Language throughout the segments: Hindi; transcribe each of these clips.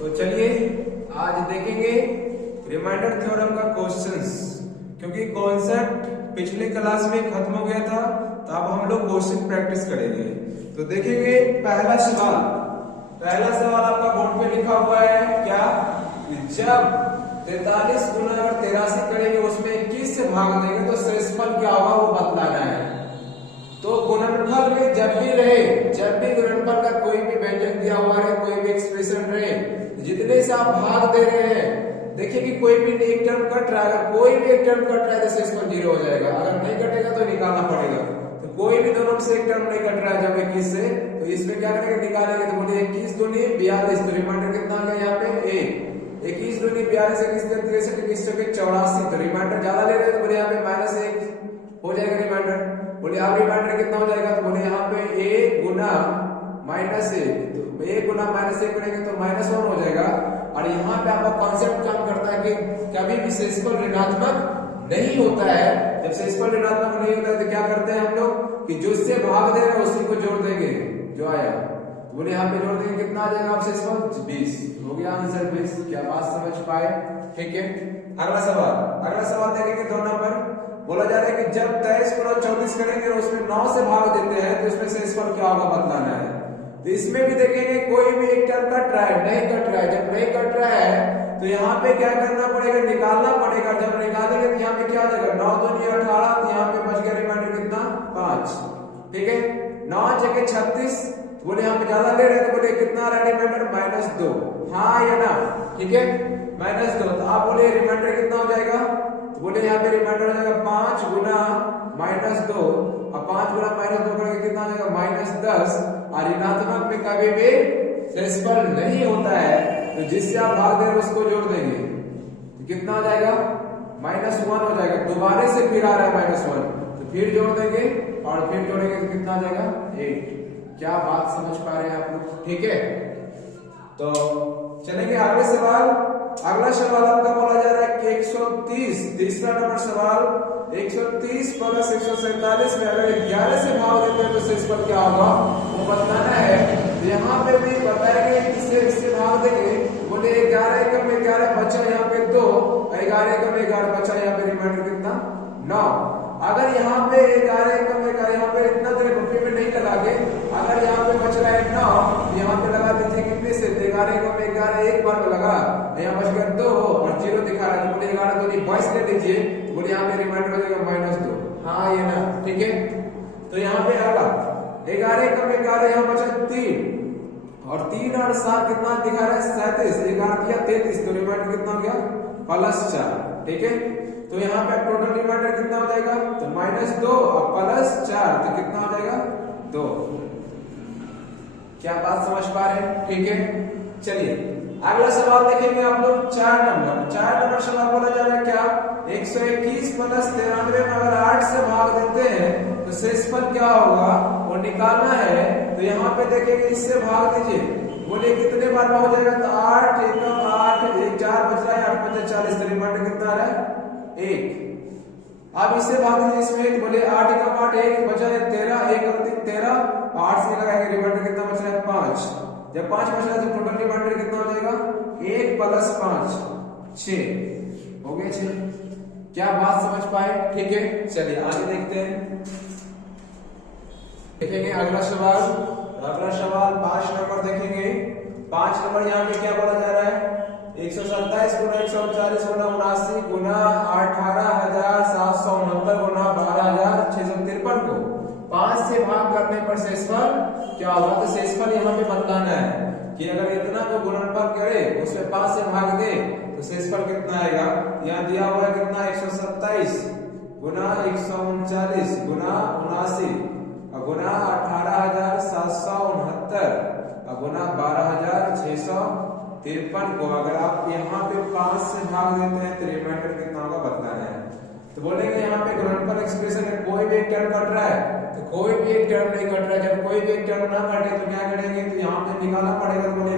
तो चलिए आज देखेंगे रिमाइंडर थ्योरम का क्वेश्चंस, क्योंकि कॉन्सेप्ट पिछले क्लास में खत्म हो गया था, तो अब हम लोग क्वेश्चन प्रैक्टिस करेंगे। तो देखेंगे पहला सवाल आपका बोर्ड पे लिखा हुआ है क्या, जब 43 गुना अगर 83 करेंगे उसमें 21 से भाग देंगे तो शेषफल क्या होगा वो बतलाना है। तो गुणनफल में जब भी गुणनफल का कोई भी व्यंजक दिया हुआ है, कोई भी एक्सप्रेशन रहे, जितने से आप भाग दे रहे हैं, देखिए कि कोई भी एक टर्म कट रहा है, अगर कोई भी एक टर्म कट रहा है तो शेषफल 0 हो जाएगा, अगर नहीं कटेगा तो निकालना पड़ेगा। तो कोई भी दोनों से एक टर्म नहीं कट रहा है जब 21 से, तो इसमें क्या करेंगे, निकालेंगे। तो बोलिए 21 दूनी 42, तो रिमाइंडर कितना आ गया यहाँ पे 1। 21 दूनी 42, 21 23 84, तो रिमाइंडर ज्यादा ले रहे हैं तो बोले यहाँ पे -1 हो जाएगा रिमाइंडर। बोले आप रिमाइंडर कितना हो जाएगा, तो बोले यहाँ पे 1 गुना -1, तो 1 गुना -1 करेंगे तो -1 हो जाएगा। और यहाँ पे आपका कॉन्सेप्ट काम करता है कि कभी भी शेषफल ऋणात्मक नहीं होता है। जब शेषफल ऋणात्मक नहीं होता है तो क्या करते हैं हम लोग कि जो इससे भाग दे रहे हैं उसी को जोड़ देंगे जो आया। तो बोले यहाँ पे जोड़ देंगे, कितना आ जाएगा आप शेषफल 20 हो गया आंसर 20। क्या बात समझ पाए? ठीक है। अगला सवाल देखेंगे 2 नंबर। बोला जा रहा है कि जब 23 गुना 24 करेंगे और उसमें 9 से भाग देते हैं तो इसमें शेषफल क्या होगा बतलाना है। तो इसमें भी देखेंगे कोई भी एक टर्म कट रहा है, नहीं कट रहा है। जब नहीं कट रहा है तो यहाँ पे क्या करना पड़ेगा, निकालना पड़ेगा। जब निकालेंगे तो यहाँ पे क्या आ जाएगा, 9 दूनी 18, तो यहाँ पे बच गया रिमाइंडर कितना 5। ठीक है, 9 जगह 36, बोले यहाँ पे ज्यादा ले रहे हैं तो बोले कितना आ रहा है रिमाइंडर -2, हाँ या ना। ठीक है, -2, तो आप बोले रिमाइंडर कितना हो जाएगा, तो बोले यहाँ पे रिमाइंडर हो जाएगा 5 गुना -2, और 5 गुना -2 करेंगे कितना आ जाएगा -10। और ऋणात्मक में कभी भी शेषफल नहीं होता है, तो जिससे आप भाग दे रहे उसको जोड़ देंगे तो कितना हो जाएगा -1 हो जाएगा। दोबारा से फिर आ रहा है -1, तो फिर जोड़ देंगे और फिर जोड़ेंगे तो कितना आ जाएगा 8। क्या बात समझ पा रहे हैं आप लोग? ठीक है, तो चलेंगे अगले सवाल। अगला सवाल आपका बोला जा रहा है कि 130, तीसरा नंबर सवाल, 130 प्लस 147 में अगर 11 से भाग देते हैं तो शेषफल क्या होगा वो बताना है। तो यहाँ पे भी बताएंगे इससे भाग देंगे। बोले 11 एकम में 11 बचा यहाँ पे 2, 11 एकम में 11 बचा यहाँ पे रिमाइंडर कितना 9। अगर यहाँ पे 11 एकम में 11 यहाँ पे इतना तो रुपये में नहीं लगा के, अगर यहाँ पे बच रहा है 9, यहाँ पे लगा दीजिए कितने से, 11 एकम में 11 एक बार में लगा, यहाँ बच गया 2 और 0 दिखा रहा है। बोले 11 दूनी 22 ले लीजिए, बोले यहाँ पे रिमाइंडर हो जाएगा -2, हाँ ये ना। ठीक है, तो यहाँ पे अगला 11 एकम में 11 यहाँ बचा 3, और 3 और 7 कितना दिखा रहा है 37, 11 किया 33, तो रिमाइंडर कितना हो गया +4। ठीक है, तो यहाँ पे टोटल रिमाइंडर कितना हो जाएगा, तो -2 और +4, तो कितना हो जाएगा 2। क्या बात समझ पा रहे हैं? ठीक है, चलिए अगला सवाल देखेंगे आप लोग 4 नंबर सवाल बोला जा रहा है क्या, 121 प्लस 93 में अगर 8 से भाग देते हैं तो शेषफल क्या होगा वो निकालना है। तो यहाँ पे देखेंगे इससे भाग दीजिए, बोले कितने बार में हो जाएगा, तो 8 एकम 8, 4 बच रहा है, 8 5 40, तो रिमाइंडर कितना आ रहा है 1। अब इससे भाग दीजिए इसमें, तो बोले 8 एकम 8, 1 बचा है 13, 1 और 3 13, 8 से लगाएंगे रिमाइंडर कितना बच रहा है 5। जब 5 बच रहा है तो टोटल रिमाइंडर कितना हो जाएगा 1 + 5 6 हो गए 6। क्या बात समझ पाए? ठीक है, चलिए आगे देखते हैं। देखेंगे अगला सवाल 5 नंबर देखेंगे। 5 नंबर यहाँ पे क्या बोला जा रहा है, 127 गुना 139 गुना 79 गुना 18,769 गुना 12,653 को 5 से भाग करने पर शेषफल क्या होगा। तो शेषफल यहाँ पे बताना है कि अगर इतना को गुणनफल करे उसमें 5 से भाग दे तो शेषफल कितना आएगा। यहाँ दिया हुआ है कितना 127 गुना 139 गुना 79 गुना 18,769 गुना 12,653 को अगर आप यहाँ पे 5 से भाग देते हैं तो रिमाइंडर कितना होगा बताना है। तो बोलेंगे यहाँ पे गुणनफल एक्सप्रेशन में कोई भी एक टर्म कट रहा है, तो कोई भी एक टर्म नहीं कट रहा है। जब कोई भी एक टर्म ना कटे तो क्या करेंगे, तो यहाँ पे निकालना पड़ेगा। तो बोले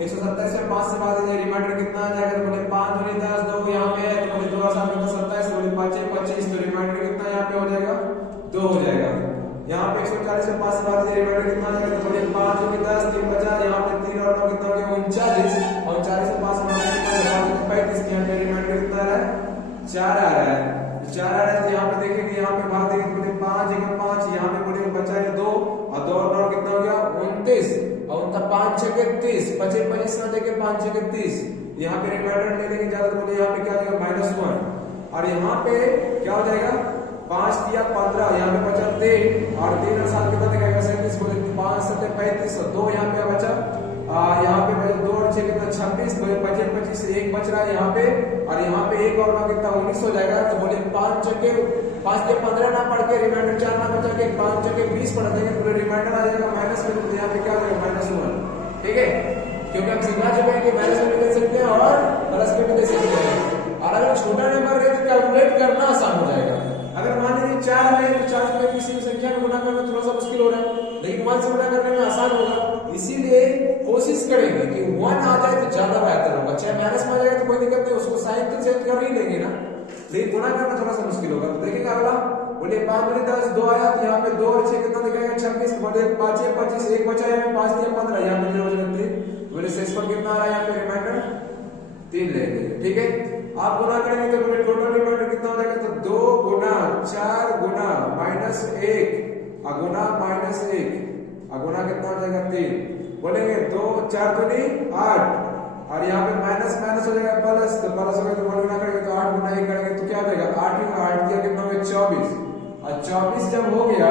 127 से 5 से भाग दीजिए, रिमाइंडर कितना आ जाएगा, तो बोले 5 दूनी 10, 2 यहाँ पे है, तो बोले 2 और 7 27, बोले 5 25, तो रिमाइंडर कितना यहाँ पे हो जाएगा 2 हो जाएगा। यहाँ पे 140 से 5 से भाग दीजिए, रिमाइंडर कितना आ जाएगा, तो बोले 5 दूनी 10, 3 बचा, यहाँ पे 3 और 9 कितना हो गया 39 और 39 से 5 35 यहाँ पे रिमाइंडर कितना आ रहा है 4 आ रहा है 4 आ रहा है। तो यहाँ पे देखेंगे यहाँ पे भाग देंगे तो बोले 5 एक 5 यहाँ पे बोले बचा है 2 और 2 और 9 कितना हो गया 29 और उनका 5 6 30 25 25 ना लेके 5 6 30 यहाँ पे रिमाइंडर ले लेंगे ज्यादा तो बोले यहाँ पे क्या हो जाएगा -1 और यहाँ पे क्या हो जाएगा 5 दिया 15 यहाँ पे बचा 3 और 3 और 7 कितना दिखाएगा 37 बोले 5 7 35 और 2 यहाँ पे बचा यहाँ पे 2 और 6 कितना 26 तो 25 25 एक बच रहा है यहाँ पे और यहाँ पे एक और 9 कितना 19 हो जाएगा। तो बोले 5 चक्के 5 के 15 ना पढ़ के रिमाइंडर 4 ना बचा के 5 चक्के 20 पढ़ देंगे तो रिमाइंडर आ जाएगा माइनस में। तो यहाँ पे क्या हो जाएगा -1 ठीक है क्योंकि हम सिखा चुके हैं कि माइनस में भी दे सकते हैं और प्लस में भी दे सकते हैं। और अगर छोटा नंबर है तो कैलकुलेट करना आसान हो जाएगा। अगर मान लीजिए 4 है तो 4 से किसी भी संख्या में गुना करना थोड़ा सा मुश्किल हो रहा है लेकिन 1 से गुना करने में आसान होगा। इसीलिए कोशिश करेंगे कि 1 आ जाए तो ज्यादा बेहतर होगा। चाहे माइनस में आ जाएगा तो कोई दिक्कत नहीं उसको साइन तो चेंज कर ही लेंगे ना लेकिन गुना करना थोड़ा सा मुश्किल होगा। तो देखिएगा अगला बोले 5 दूनी 10 2 आया तो यहाँ पे 2 और 6 कितना दिखाएगा 26 बोले 5 6 25 एक बचा यहाँ पे 5 दिया 15 यहाँ पे 0 लगते बोले शेषफल कितना आ रहा है यहाँ पे रिमाइंडर 3 ले लेंगे ठीक है। आप गुना करेंगे तो बोले टोटल रिमाइंडर कितना हो जाएगा तो 2 गुना 4 गुना -1 गुना -1 गुना कितना हो जाएगा 3 बोलेंगे 2 4 दूनी 8 और यहाँ पे माइनस माइनस हो जाएगा प्लस तो प्लस हो गया तो गुना करेंगे तो 8 गुना 1 करेंगे तो क्या हो जाएगा 8 दिया कितना हो गया 24 और 24 जब हो गया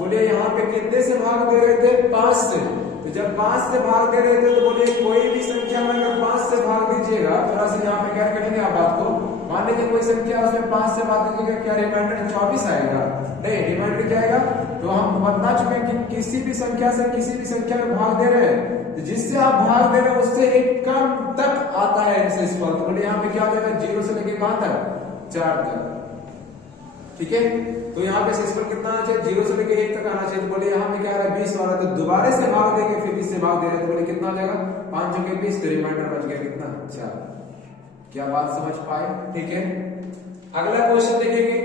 बोले यहाँ पे कितने से भाग दे रहे थे 5 से तो जब 5 से भाग दे रहे थे तो बोले कोई भी संख्या में अगर 5 से भाग दीजिएगा थोड़ा सा यहाँ पे क्या करेंगे आप बात को मान लीजिए कोई संख्या उसमें 5 से भाग दीजिएगा क्या रिमाइंडर 24 आएगा नहीं रिमाइंडर क्या आएगा। तो हम बता चुके हैं कि किसी भी संख्या से किसी भी संख्या में भाग दे रहे हैं तो जिससे आप भाग दे रहे हैं उससे एक कम तक आता है शेषफल। तो बोले यहाँ पे क्या हो जाएगा 0 से लेके कहां तक 4 तक ठीक है। तो यहाँ पे शेषफल कितना आना चाहिए 0 से लेके 1 तक आना चाहिए। तो बोले यहाँ पे क्या आ रहा है 20 वाला तो दोबारा से भाग देंगे फिर 20 से भाग दे रहे तो बोले कितना हो जाएगा 5 चौके 20 तो रिमाइंडर बच गया कितना 4। क्या बात समझ पाए ठीक है। अगला क्वेश्चन देखेंगे।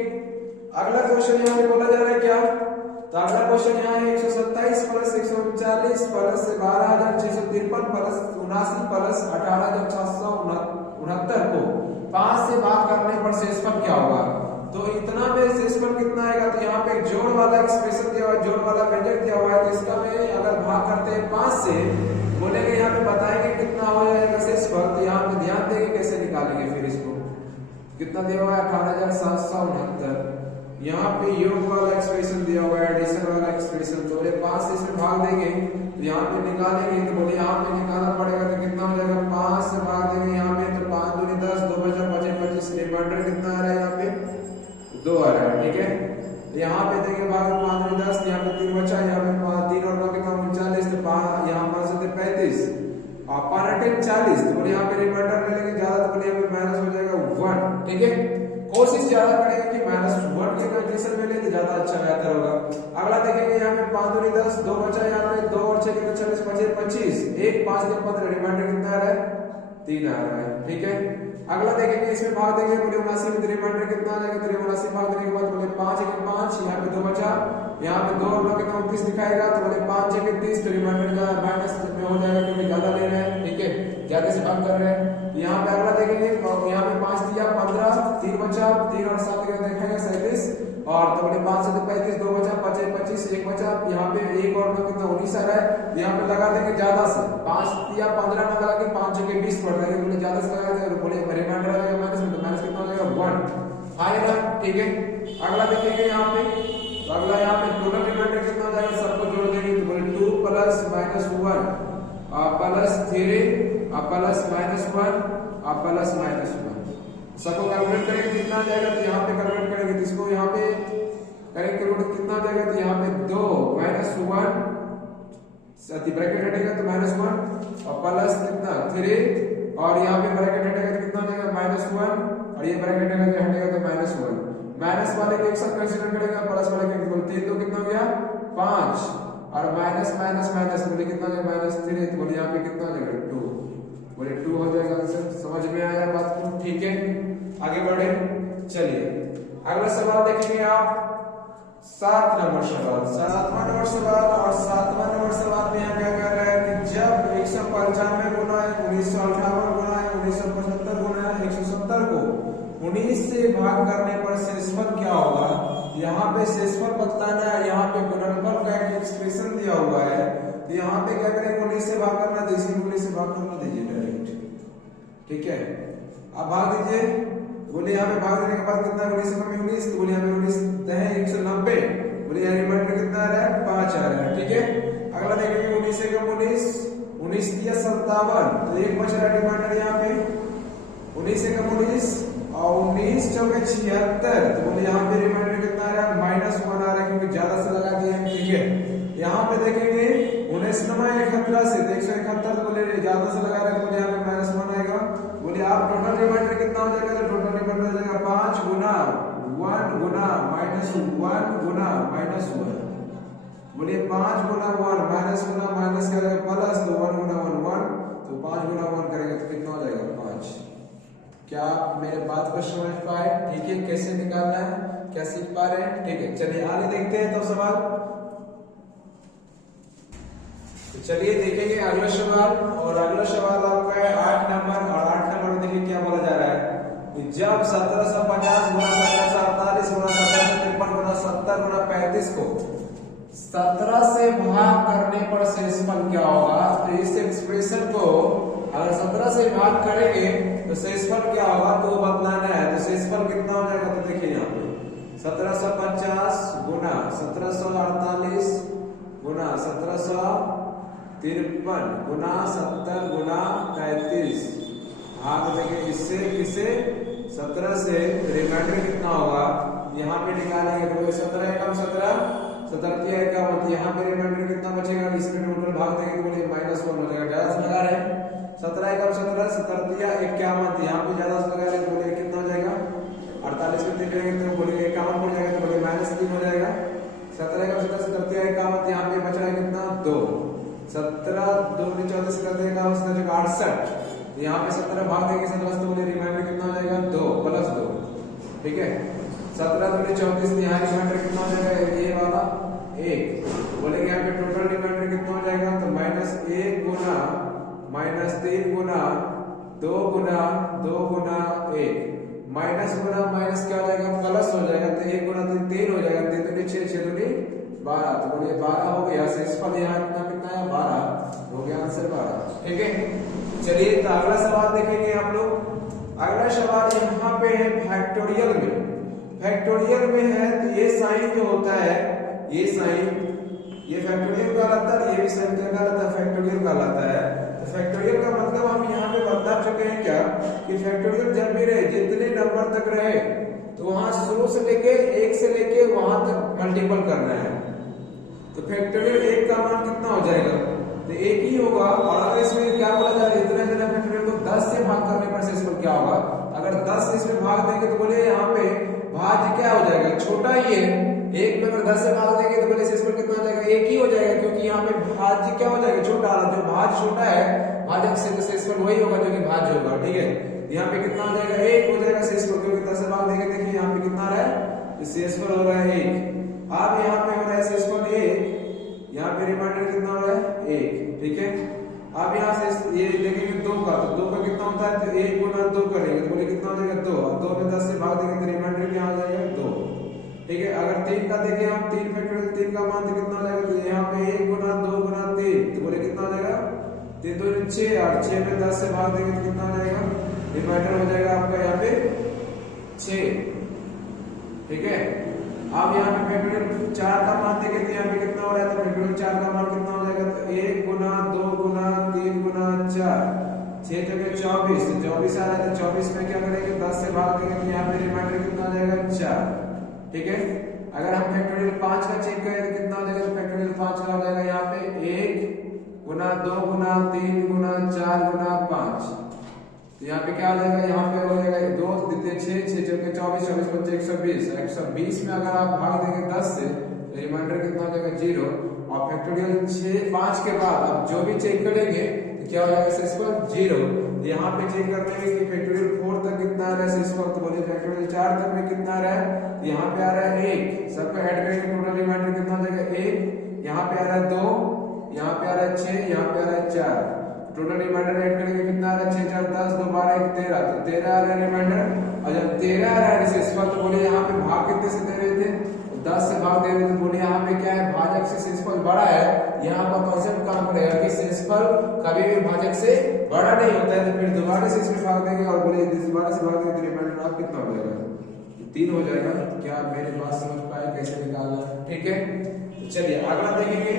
अगला क्वेश्चन यहाँ पे बोला जा रहा है क्या तो अगला क्वेश्चन यहाँ है 127 प्लस 139 प्लस 12,653 प्लस 79 प्लस 18,469 को 5 से भाग करने पर शेषफल क्या होगा। तो इतना में शेषफल कितना आएगा तो यहाँ पे जोड़ वाला एक्सप्रेशन दिया हुआ है जोड़ वाला व्यंजक दिया हुआ है तो इसका में अगर भाग करते हैं 5 से बोलेंगे यहाँ पे बताएंगे कितना हो जाएगा शेषफल। तो यहाँ पे ध्यान देंगे कैसे निकालेंगे फिर इसको कितना दिया हुआ है 18,769 यहाँ पे योग वाला एक्सप्रेशन दिया हुआ है एडिशन वाला एक्सप्रेशन तो बोले 5 से इसमें भाग देंगे तो यहाँ पे निकालेंगे तो बोले यहाँ पे निकालना पड़ेगा तो कितना हो जाएगा 5 से भाग देंगे यहाँ पे तो 5 दूनी 10 2 बचा 25 रिमाइंडर कितना आ रहा है यहाँ पे 2 आ रहा है ठीक है। यहाँ पे देंगे भाग 5 दूनी 10 यहाँ पे 3 बचा यहाँ पे 3 और 9 कितना 39 तो यहाँ 5 से 35 और 5 40 तो बोले यहाँ पे रिमाइंडर ले लेंगे ज्यादा तो बोले यहाँ पे माइनस हो जाएगा 1 ठीक है। कोशिश ज्यादा करेंगे कि -1 के कंडीशन में ले तो ज्यादा अच्छा बेहतर होगा। अगला देखेंगे यहाँ पे 5 दूनी 10 2 बचा यहाँ पे 2 और 6 कितना 40 25 25 1 5 के 15 रिमाइंडर कितना आ रहा है 3 आ रहा है ठीक है। अगला देखेंगे इसमें भाग देंगे बोले 79 में रिमाइंडर कितना आ जाएगा तो 79 भाग देने के बाद बोले 5 के 5 यहाँ पे 2 बचा यहाँ पे 2 और 9 कितना 29 दिखाएगा तो बोले 5 के 30 तो रिमाइंडर का माइनस में हो जाएगा क्योंकि ज्यादा ले रहे हैं ठीक है ज्यादा से भाग कर रहे हैं। यहाँ पे अगला देखेंगे यहाँ पे 5 दिया 15 3 बचा 3 और 7 का देखेंगे 37 और तो बोले 5 से 35 2 बचा 25 25 1 बचा यहाँ पे 1 और 9 कितना 19 आ रहा है। यहाँ पे लगा देंगे ज्यादा से 5 दिया 15 ना लगा के 5 के 20 पड़ रहा है बोले ज्यादा से लगा देंगे बोले रिमाइंडर आ जाएगा माइनस में तो माइनस कितना हो जाएगा 1 आएगा ठीक है। अगला देखेंगे यहाँ पे तो अगला यहाँ पे टोटल रिमाइंडर कितना हो जाएगा सबको जोड़ देंगे तो बोले 2 प्लस -1 प्लस 3 प्लस -1 प्लस -1 सबको कैलकुलेट करेंगे कितना आ जाएगा तो यहाँ पे कैलकुलेट करेंगे तो इसको यहाँ पे करेंगे कैलकुलेट कितना आ जाएगा तो यहाँ पे 2 -1 साथ ही ब्रैकेट हटेगा तो -1 और प्लस कितना 3 और यहाँ पे ब्रैकेट हटेगा तो कितना आ जाएगा -1 और ये ब्रैकेट हटेगा तो -1 माइनस वाले को एक साथ कंसीडर करेगा प्लस वाले के बोलते हैं तो कितना हो गया 5 और माइनस माइनस माइनस बोले कितना हो जाएगा -3 तो बोले यहाँ पे कितना हो जाएगा 2 बोले 2 हो जाएगा आंसर। समझ में आया बात को ठीक है। आगे बढ़े चलिए अगला सवाल देखेंगे आप 7 नंबर सवाल 7वां नंबर सवाल और 7वां नंबर सवाल में यहाँ क्या कह रहा है कि जब 195 है 1958 गुना है 1975 गुना है 170 को 19 से भाग करने पर शेषफल क्या होगा। यहाँ पे शेषफल बताना है, यहाँ पे गुणनफल का एक एक्सप्रेशन दिया हुआ है, तो यहाँ पे क्या करेंगे 19 से भाग करना, तो इसी 19 से भाग करना दीजिए डायरेक्ट। ठीक है, अब भाग दीजिए, बोले यहाँ पे भाग देने के बाद कितना 19 से 19, तो बोले यहाँ पे 19 है 190, बोले यहाँ रिमाइंडर कितना आ रहा है 5 आ रहा है। ठीक है, अगला देखेंगे 19 से कम 19 दिया 57, तो एक बच रहा है रिमाइंडर यहाँ पे 19 से कम 19 और 19 चौके 76, तो बोले यहाँ पे रिमाइंडर कितना आ रहा है -1 आ रहा है, क्योंकि ज्यादा से लगा दिए हैं। ठीक है, यहाँ पे देखेंगे 19 11 से 171, तो बोले ज्यादा से लगा रहे हैं, तो बोले यहाँ पे -1 आएगा। बोले आप टोटल रिमाइंडर कितना हो जाएगा, तो टोटल रिमाइंडर हो जाएगा 5 गुना 1 गुना -1 गुना -1, बोलिए 5 गुना 1 माइनस गुना माइनस करेगा प्लस, तो 1 गुना 1 1, तो 5 गुना 1 करेगा तो कितना हो जाएगा 5। क्या आप मेरे बात को समझ पाए? ठीक है, कैसे निकालना है, क्या सीख पा रहे हैं? ठीक है, चलिए आगे देखते हैं तो सवाल। तो चलिए देखेंगे अगला सवाल, और अगला सवाल आपका है 8 नंबर, और 8 नंबर देखिए क्या बोला जा रहा है। जब 1750 गुना 1748 गुना 1753 गुना 70 गुना 35 को 17 से भाग करने पर शेषफल क्या होगा। तो इस एक्सप्रेशन को अगर 17 से भाग करेंगे तो शेषफल क्या होगा, तो बतलाना है। तो शेषफल कितना हो जाएगा, तो देखिए यहाँ पे 1750 गुना 1748 गुना 1753 गुना 70 गुना 35 भाग देंगे इससे किसे 17 से, रिमाइंडर कितना होगा यहाँ पे निकालेंगे, तो 17 एकम 17 17 51, यहाँ पे रिमाइंडर कितना बचेगा, इसमें टोटल भाग देंगे तो बोलिए -1 हो जाएगा, ज्यादा से लगा रहे हैं 17 एकम 17 17 51, यहाँ पे ज्यादा से लगा रहे हैं, बोलिए कितना हो जाएगा 48 में 3 करेंगे तो बोलिए 51 हो जाएगा, तो बोलिए -3 हो जाएगा। 17 एकम 17 17 51, यहाँ पे बच रहा है कितना 2, 17 2 24 17 51 68, यहाँ पे 17 भाग देंगे 17 से, बोलिए रिमाइंडर कितना हो जाएगा 2 प्लस 2। ठीक है, 17 दूनी 34, यहाँ रिमाइंडर कितना हो जाएगा ये वाला 1, बोलेंगे यहाँ पे टोटल रिमाइंडर कितना हो जाएगा, तो -1 गुना -3 गुना 2 गुना 2 गुना 1, माइनस गुना माइनस क्या हो जाएगा प्लस हो जाएगा, तो 1 गुना 3 हो जाएगा, 3 दूनी 6 6 दूनी 12, तो बोलिए 12 हो गया। शेषफल यहाँ कितना है 12 हो गया, आंसर 12। ठीक है, चलिए तो अगला सवाल देखेंगे आप लोग। अगला सवाल यहाँ पे है फैक्टोरियल में। फैक्टोरियल में है तो ये साइन जो होता है, ये साइन ये फैक्टोरियल कहलाता है, ये भी साइन क्या कहलाता है फैक्टोरियल कहलाता है। तो फैक्टोरियल का मतलब हम यहाँ पे बता चुके हैं क्या कि फैक्टोरियल जब भी रहे जितने नंबर तक रहे तो वहां शुरू से लेके 1 से लेके वहां तक मल्टीपल करना है। तो फैक्टोरियल 1 का मान कितना हो जाएगा, तो 1 ही होगा। और अगर इसमें क्या बोला जाए इतने जने फैक्टोरियल को 10 से भाग करने पर शेषफल क्या होगा, अगर 10 से इसमें भाग देंगे तो बोलिए यहाँ पे भाज्य क्या हो जाएगा, छोटा ही है। 1 में अगर 10 से भाग देंगे तो बोले शेषफल कितना हो जाएगा 1 ही हो जाएगा, क्योंकि यहाँ पे भाज्य क्या हो जाएगा छोटा, जो भाज्य छोटा है भाजक से तो शेषफल वही होगा जो कि भाज्य होगा। ठीक है, यहाँ पे कितना हो जाएगा 1 हो जाएगा शेषफल, क्योंकि 10 से भाग देंगे। देखिए यहाँ पे कितना रहा है, शेषफल हो रहा है 1। अब यहाँ पे हो रहा है शेषफल 1, यहाँ पे रिमाइंडर कितना हो रहा है 1। ठीक है, अब यहाँ से ये देखेंगे 2 का, तो 2 का कितना होता है, तो 1 गुना 2 करेंगे तो बोले कितना हो जाएगा 2, और 2 में 10 से भाग देंगे तो रिमाइंडर क्या हो जाएगा 2। ठीक है, अगर 3 का देखें हम 3 फैक्टोरियल 3 का मान तो कितना हो जाएगा, तो यहाँ पे 1 गुना 2 गुना 3, तो बोले कितना हो जाएगा 3 2 6, और 6 में 10 से भाग देंगे तो कितना हो जाएगा, रिमाइंडर हो जाएगा आपका यहाँ पे 6। ठीक है, अब यहाँ पे फैक्टोरियल 4 का मान देंगे तो यहाँ पे कितना हो रहा है, तो फैक्टोरियल 4 का मान कितना हो जाएगा, तो 1 गुना 2 गुना 3 गुना 4, 6 जगह 24, तो 24 आ रहा है, तो 24 में क्या करेंगे 10 से भाग देंगे तो यहाँ पे रिमाइंडर कितना हो जाएगा 4। ठीक है, अगर हम फैक्टोरियल 5 का चेक करें तो कितना हो जाएगा, तो फैक्टोरियल 5 का हो जाएगा यहाँ पे 1 गुना 2 गुना 3 गुना 4 गुना 5, तो यहाँ पे क्या आ जाएगा, यहाँ पे हो जाएगा 2 द्वितीय 6 6 चौके 24 24 25 120, 120 में अगर आप भाग देंगे 10 से तो रिमाइंडर कितना हो जाएगा 0। और फैक्टोरियल 6 5 के बाद अब जो भी चेक करेंगे तो क्या हो जाएगा शेषफल 0। यहाँ पे चेक करते हैं कि फैक्टोरियल 4 तक कितना आ रहा है शेषफल, तो बोलिए फैक्टोरियल 4 तक में कितना आ रहा है, तो यहाँ पे आ रहा है 1, सबको ऐड करेंगे टोटल रिमाइंडर कितना हो जाएगा 1, यहाँ पे आ रहा है 2, यहाँ पे आ रहा है 6, यहाँ पे आ रहा है 4, टोटल रिमाइंडर ऐड करेंगे कितना आ रहा है 6 4 10 2 12 1 13 तो 13 आ रहा है रिमाइंडर। और जब 13 आ रहा है शेषफल तो बोले यहाँ पे भाग कितने से दे रहे थे, 10 से भाग दे रहे थे। बोले यहाँ पे क्या है, भाजक से शेषफल बड़ा है। यहाँ पर कॉन्सेप्ट काम करेगा कि शेषफल कभी भी भाजक से बड़ा नहीं होता है। तो फिर दोबारा से इसमें भाग देंगे और बोले दोबारा से भाग देंगे तो रिमाइंडर आप कितना हो जाएगा, 3 हो जाएगा। क्या आप मेरी बात समझ पाए कैसे निकालना, ठीक है। तो चलिए अगला देखेंगे।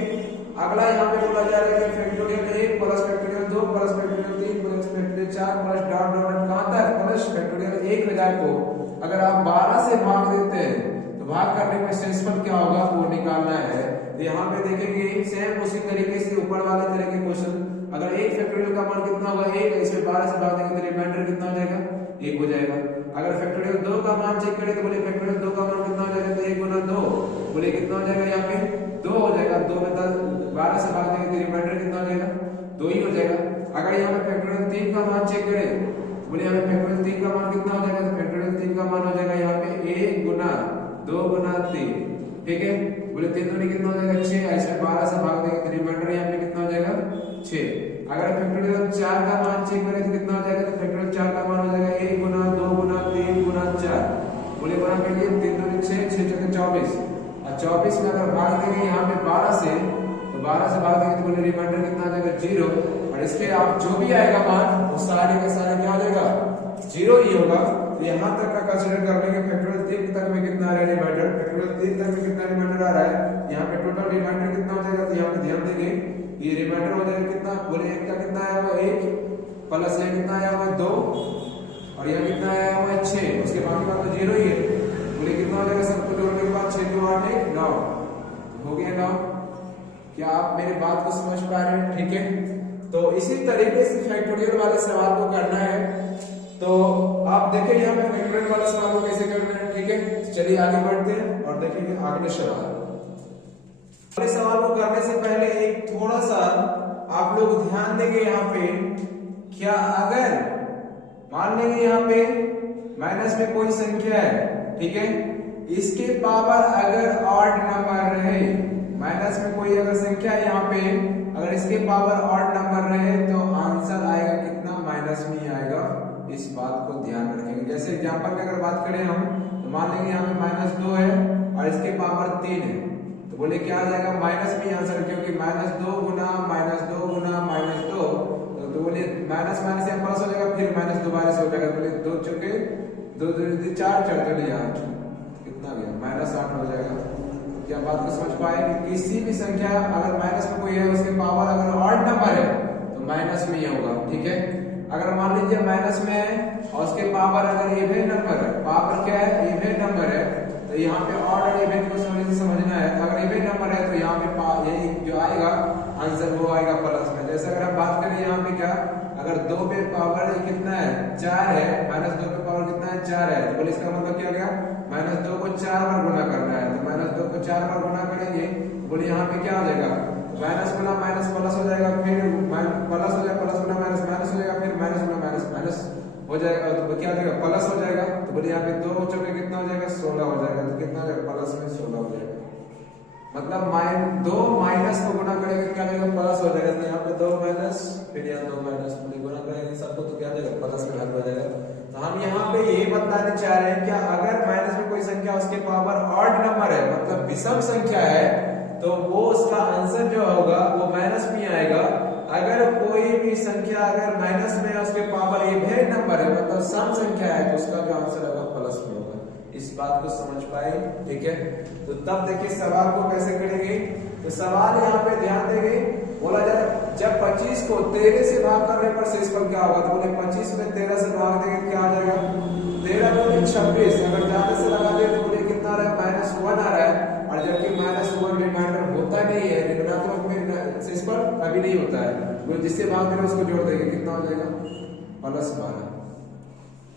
अगला यहाँ पे बोला जा रहा है कि factorial 1 plus factorial 2 plus factorial 3 plus factorial 4 plus dot dot कहां तक प्लस फैक्टोरियल 1000 को अगर आप 12 से भाग देते हैं तो भाग करने में शेषफल क्या होगा वो निकालना है। तो यहाँ पे देखेंगे सेम उसी तरीके से ऊपर वाले तरह के क्वेश्चन। अगर 1 फैक्टोरियल का मान कितना होगा 1, इसमें 12 से भाग देंगे तो रिमाइंडर कितना हो जाएगा 1 हो जाएगा। अगर फैक्टोरियल 2 का मान चेक करें तो बोले फैक्टोरियल 2 का मान कितना हो जाएगा, तो 1 गुना 2 बोले कितना हो जाएगा, यहाँ पे 2 हो जाएगा। 2 में 12 से भाग देंगे तो रिमाइंडर कितना हो जाएगा 2 ही हो जाएगा। अगर यहाँ पे फैक्टोरियल 3 का मान चेक करें बोले यहाँ पे फैक्टोरियल 3 का मान कितना हो जाएगा, तो फैक्टोरियल 3 का मान हो जाएगा यहाँ पे 1 गुना 2 गुना 3, ठीक है। बोले 3 दूनी कितना हो जाएगा 6, इसमें 12 से भाग देंगे तो रिमाइंडर यहाँ पे कितना हो जाएगा 6। अगर फैक्टोरियल 4 का मान चेक करें तो कितना हो जाएगा, तो फैक्टोरियल 4 का मान हो जाएगा 1 गुना 2 गुना 3 गुना 4 बोले गुना करिए 3 दूनी 6 6 चौके 24 और 24 में अगर भाग देंगे यहाँ पे 12 से तो 12 से भाग देंगे तो बोले रिमाइंडर कितना आ जाएगा 0। और इसके आप जो भी आएगा मान वो सारे का सारा क्या हो जाएगा 0 ही होगा। तो यहाँ तक का कंसीडर कर लेंगे। फैक्टोरियल 3 तक में कितना आ रहा है रिमाइंडर, फैक्टोरियल 3 तक में कितना रिमाइंडर आ रहा है, यहाँ पे टोटल रिमाइंडर कितना हो जाएगा। तो यहाँ पे ध्यान देंगे ये रिमाइंडर हो जाएगा कितना, बोले 1 का कितना आया हुआ 1 प्लस ये कितना आया हुआ 2 और यहाँ कितना आया हुआ 6, उसके बाकी का तो 0 ही है। बोले कितना हो जाएगा सबको जोड़ने के बाद 6 2 8 1 9 हो गया 9। क्या आप मेरी बात को समझ पा रहे हैं, ठीक है। तो इसी तरीके से फैक्टोरियल वाले सवाल को करना है। तो आप देखिए यहाँ पे फैक्टोरियल वाला सवाल को कैसे करना है, ठीक है। चलिए आगे बढ़ते हैं और देखेंगे अगले सवाल। अगले सवाल को करने से पहले एक थोड़ा सा आप लोग ध्यान देंगे यहाँ पे, क्या अगर मान लेंगे यहाँ पे माइनस में कोई संख्या है, ठीक है, इसके पावर अगर ऑड नंबर रहे, माइनस में कोई अगर संख्या है यहाँ पे अगर इसके पावर ऑड नंबर रहे तो आंसर आएगा कितना, माइनस में ही आएगा। इस बात को ध्यान रखेंगे। जैसे एग्जांपल की अगर बात करें हम तो मान लेंगे यहाँ पे -2 है और इसके पावर 3 है तो बोले क्या आ जाएगा माइनस में आंसर, क्योंकि -2 गुना -2 गुना -2 तो बोले माइनस माइनस या प्लस हो जाएगा, फिर माइनस दोबारा से हो जाएगा। बोले 2 चुके 2 2 4 4 चलिए 8 कितना गया -8 हो जाएगा। क्या बात को समझ पाए कि किसी भी संख्या अगर माइनस में कोई है उसके पावर अगर ऑड नंबर है तो माइनस में ही होगा, ठीक है। अगर मान लीजिए माइनस में है और उसके पावर अगर इवन नंबर है, पावर क्या है इवन नंबर है, तो यहाँ पे ऑड और इवन को समझना है। तो अगर इवन नंबर है तो यहाँ पे यही जो आएगा आंसर वो आएगा प्लस में। जैसे अगर हम बात करें यहाँ पे क्या, अगर 2 पे पावर कितना है 4 है, -2 पे पावर कितना है 4 है, तो बोले इसका मतलब क्या हो गया -2 को 4 बार गुना करना है। तो -2 को 4 बार गुना करेंगे बोले यहाँ पे क्या आ जाएगा माइनस गुना माइनस प्लस हो जाएगा, फिर प्लस हो जाएगा, प्लस गुना माइनस माइनस हो जाएगा, फिर माइनस गुना माइनस माइनस हो जाएगा तो क्या हो जाएगा प्लस हो जाएगा। तो बोले यहाँ पे 2 चौके कितना हो जाएगा 16 हो जाएगा। तो कितना हो जाएगा प्लस में 16 हो जाएगा। मतलब 2 माइनस को गुना करेंगे क्या हो जाएगा प्लस हो जाएगा। तो यहाँ पे 2 माइनस फिर यहाँ 2 माइनस गुना करेंगे सबको तो क्या हो जाएगा प्लस में हल हो जाएगा। तो हम यहाँ पे ये बताने चाह रहे हैं कि अगर माइनस में कोई संख्या उसके पावर ऑड नंबर है मतलब विषम संख्या है तो वो उसका आंसर जो होगा वो माइनस में आएगा। अगर कोई भी संख्या अगर माइनस में है उसके पावर इवन नंबर है मतलब सम संख्या है तो उसका जो आंसर होगा प्लस में होगा। इस बात को समझ पाए, ठीक है। तो तब देखिए सवाल को कैसे करेंगे। तो सवाल यहाँ पे ध्यान देंगे, बोला जाए जब 25 को 13 से भाग करने पर शेषफल क्या होगा। तो बोले 25 में 13 से भाग देंगे क्या आ जाएगा 13 में 26। अगर ज्यादा से लगा दे तो बोले कितना आ रहा है -1 आ रहा है। और जबकि -1 रिमाइंडर होता नहीं है, ऋणात्मक में शेषफल कभी नहीं होता है। वो जिससे भाग दे उसको जोड़ देंगे कितना हो जाएगा +12।